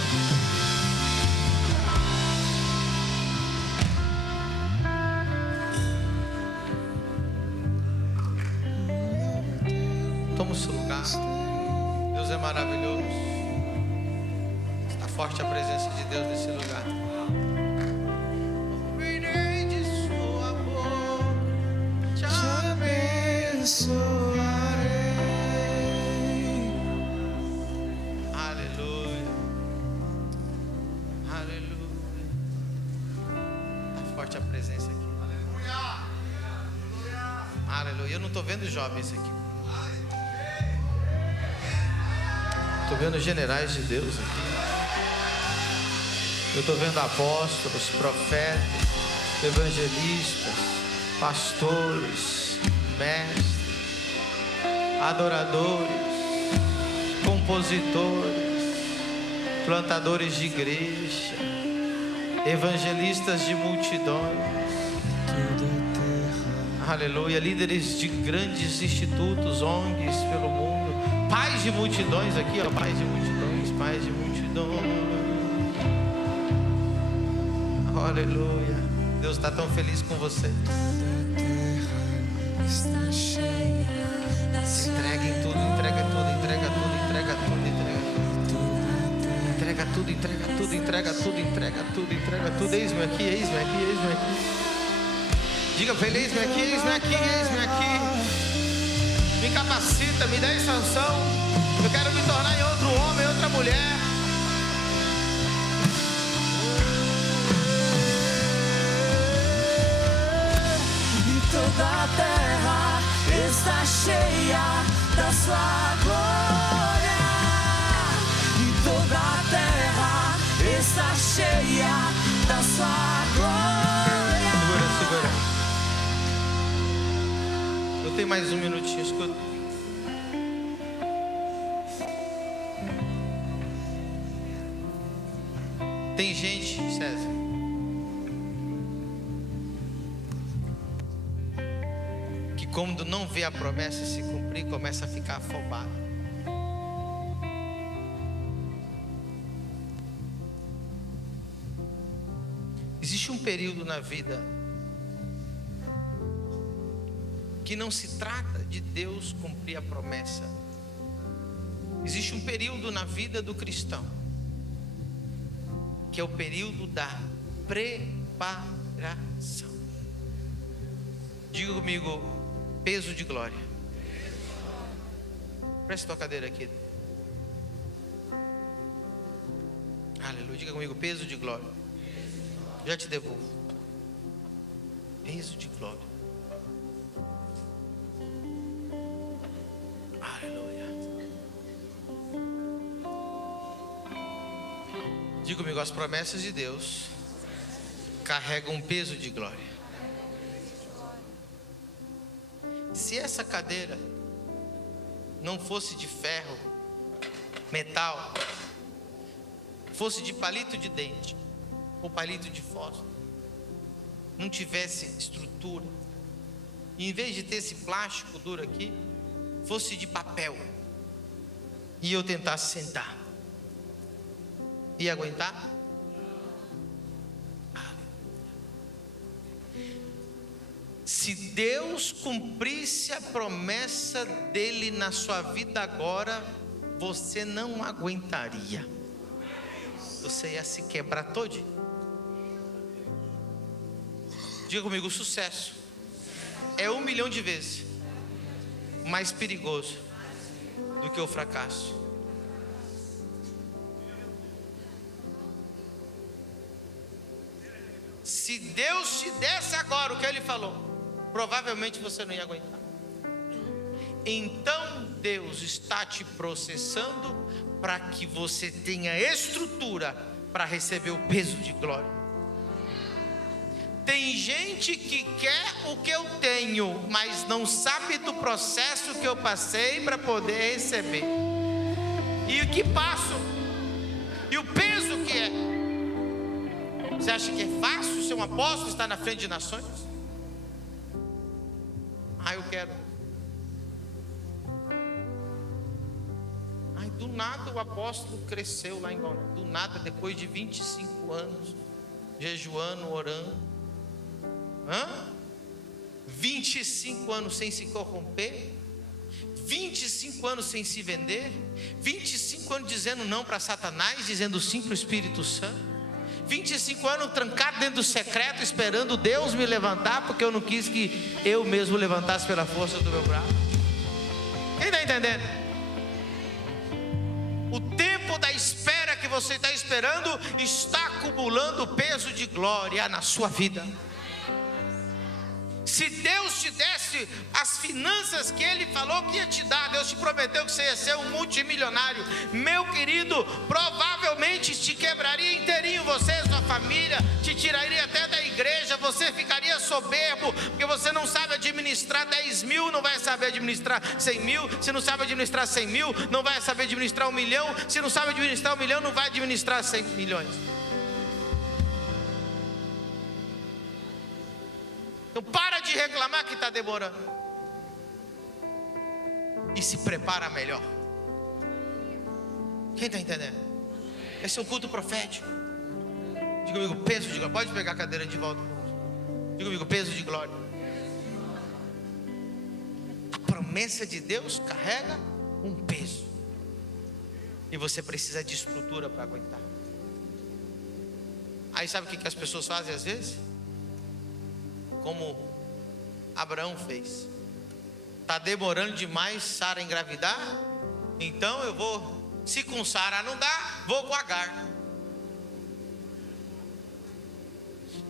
Toma o seu lugar. Deus é maravilhoso. Está forte a presença de Deus nesse lugar. Ouvirei de sua boca, te abençoarei. A presença aqui. Aleluia. Eu não estou vendo jovens aqui. Estou vendo generais de Deus aqui. Eu estou vendo apóstolos, profetas, evangelistas, pastores, mestres, adoradores, compositores, plantadores de igreja, evangelistas de multidões, aleluia, líderes de grandes institutos, ONGs pelo mundo, pais de multidões aqui, ó, pais de multidões, pais de multidões, aleluia. Deus está tão feliz com vocês. Entrega em tudo, entrega tudo, entrega tudo, entrega tudo, entrega tudo. Entrega tudo, entrega tudo, entrega tudo, entrega tudo, entrega tudo. Eis-me aqui, eis-me aqui, eis-me aqui. Diga para ele: eis-me aqui, eis-me aqui, eis-me aqui. Me capacita, me dá instrução. Eu quero me tornar em outro homem, outra mulher. E toda a terra está cheia da sua glória. Toda a terra está cheia da sua glória. Segura. Eu tenho mais um minutinho, escuta. Tem gente, César, que quando não vê a promessa se cumprir, começa a ficar afobado. Existe um período na vida que não se trata de Deus cumprir a promessa. Existe um período na vida do cristão que é o período da preparação. Diga comigo: peso de glória. Preste tua cadeira aqui. Aleluia. Diga comigo: peso de glória. Já te devolvo. Peso de glória. Aleluia. Diga comigo, as promessas de Deus carregam um peso de glória. Se essa cadeira não fosse de ferro, metal, fosse de palito de dente ou palito de fósforo, não tivesse estrutura, e em vez de ter esse plástico duro aqui, fosse de papel, e eu tentasse sentar, ia aguentar? Se Deus cumprisse a promessa dele na sua vida agora, você não aguentaria. Você ia se quebrar todinho. Diga comigo, o sucesso é 1 milhão de vezes mais perigoso do que o fracasso. Se Deus te desse agora o que Ele falou, provavelmente você não ia aguentar. Então Deus está te processando para que você tenha estrutura para receber o peso de glória. Tem gente que quer o que eu tenho, mas não sabe do processo que eu passei para poder receber. E o que passo? E o peso que é? Você acha que é fácil ser um apóstolo, estar na frente de nações? Eu quero. Do nada o apóstolo cresceu lá em Balneário. Do nada, depois de 25 anos, jejuando, orando. 25 anos sem se corromper. 25 anos sem se vender. 25 anos dizendo não para Satanás, dizendo sim para o Espírito Santo. 25 anos trancado dentro do secreto, esperando Deus me levantar, porque eu não quis que eu mesmo levantasse pela força do meu braço. Quem está entendendo? O tempo da espera que você está esperando está acumulando peso de glória na sua vida. Se Deus te desse as finanças que Ele falou que ia te dar, Deus te prometeu que você ia ser um multimilionário, meu querido, provavelmente te quebraria inteirinho, você e sua família, te tiraria até da igreja, você ficaria soberbo, porque você não sabe administrar 10 mil, não vai saber administrar 100 mil, se não sabe administrar 100 mil, não vai saber administrar 1 milhão, se não sabe administrar 1 milhão, não vai administrar 100 milhões. Então para de reclamar que está demorando e se prepara melhor. Quem está entendendo? Esse é um culto profético. Diga comigo, peso de glória. Pode pegar a cadeira de volta. Diga comigo, peso de glória. A promessa de Deus carrega um peso, e você precisa de estrutura para aguentar. Aí sabe o que as pessoas fazem às vezes? Como Abraão fez. Está demorando demais Sara engravidar, então eu vou, se com Sara não dá, vou com Agar.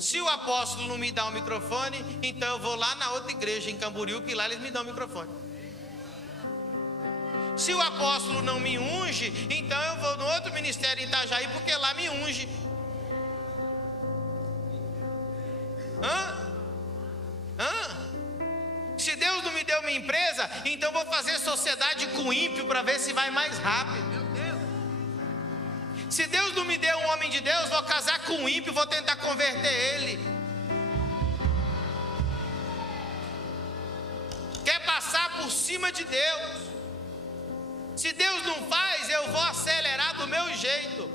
Se o apóstolo não me dá um microfone, então eu vou lá na outra igreja em Camboriú, que lá eles me dão um microfone. Se o apóstolo não me unge, então eu vou no outro ministério em Itajaí, porque lá me unge. Se Deus não me deu uma empresa, então vou fazer sociedade com ímpio para ver se vai mais rápido. Se Deus não me deu um homem de Deus, vou casar com um ímpio, vou tentar converter ele. Quer passar por cima de Deus. Se Deus não faz, eu vou acelerar do meu jeito.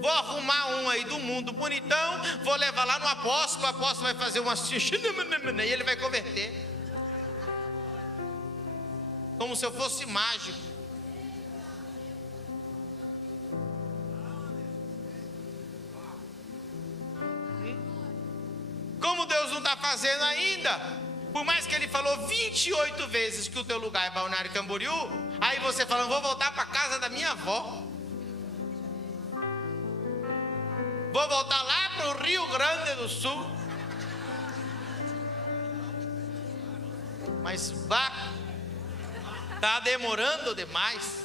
Vou arrumar um aí do mundo bonitão, vou levar lá no apóstolo, o apóstolo vai fazer uma e ele vai converter. Como se eu fosse mágico. Como Deus não está fazendo ainda, por mais que Ele falou 28 vezes que o teu lugar é Balneário Camboriú, aí você fala, vou voltar para a casa da minha avó. Vou voltar lá para o Rio Grande do Sul. Mas está demorando demais.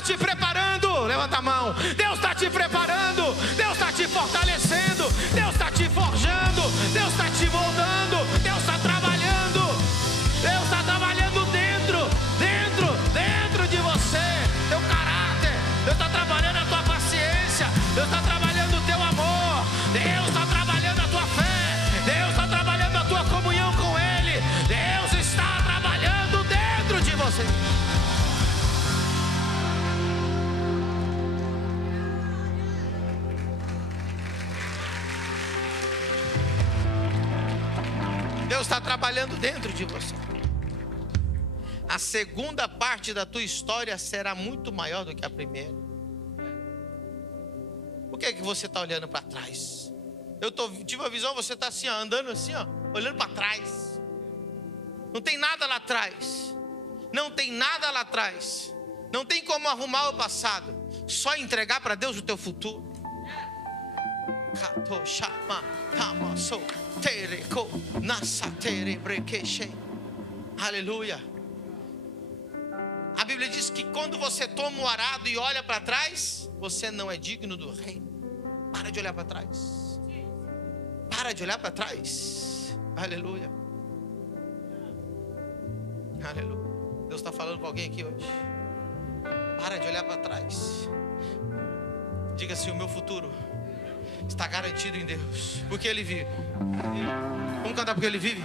está te preparando. Levanta a mão. Deus está te preparando. Deus está te fortalecendo. Deus está te forjando. Deus está te moldando. Deus está trabalhando. Deus está trabalhando dentro de você. Teu caráter. Deus está trabalhando a tua paciência. Deus está trabalhando o teu amor. Deus está trabalhando a tua fé. Deus está trabalhando a tua comunhão com Ele. Deus está trabalhando dentro de você. Deus está trabalhando dentro de você. A segunda parte da tua história será muito maior do que a primeira. Por que você está olhando para trás? Tive uma visão, você está assim, ó, andando assim, ó, olhando para trás. Não tem nada lá atrás. Não tem nada lá atrás. Não tem como arrumar o passado. Só entregar para Deus o teu futuro. Aleluia. A Bíblia diz que quando você toma o arado e olha para trás, você não é digno do reino. Para de olhar para trás. Para de olhar para trás. Aleluia. Aleluia. Deus está falando com alguém aqui hoje. Para de olhar para trás. Diga assim: o meu futuro está garantido em Deus, porque Ele vive. Vamos cantar porque Ele vive?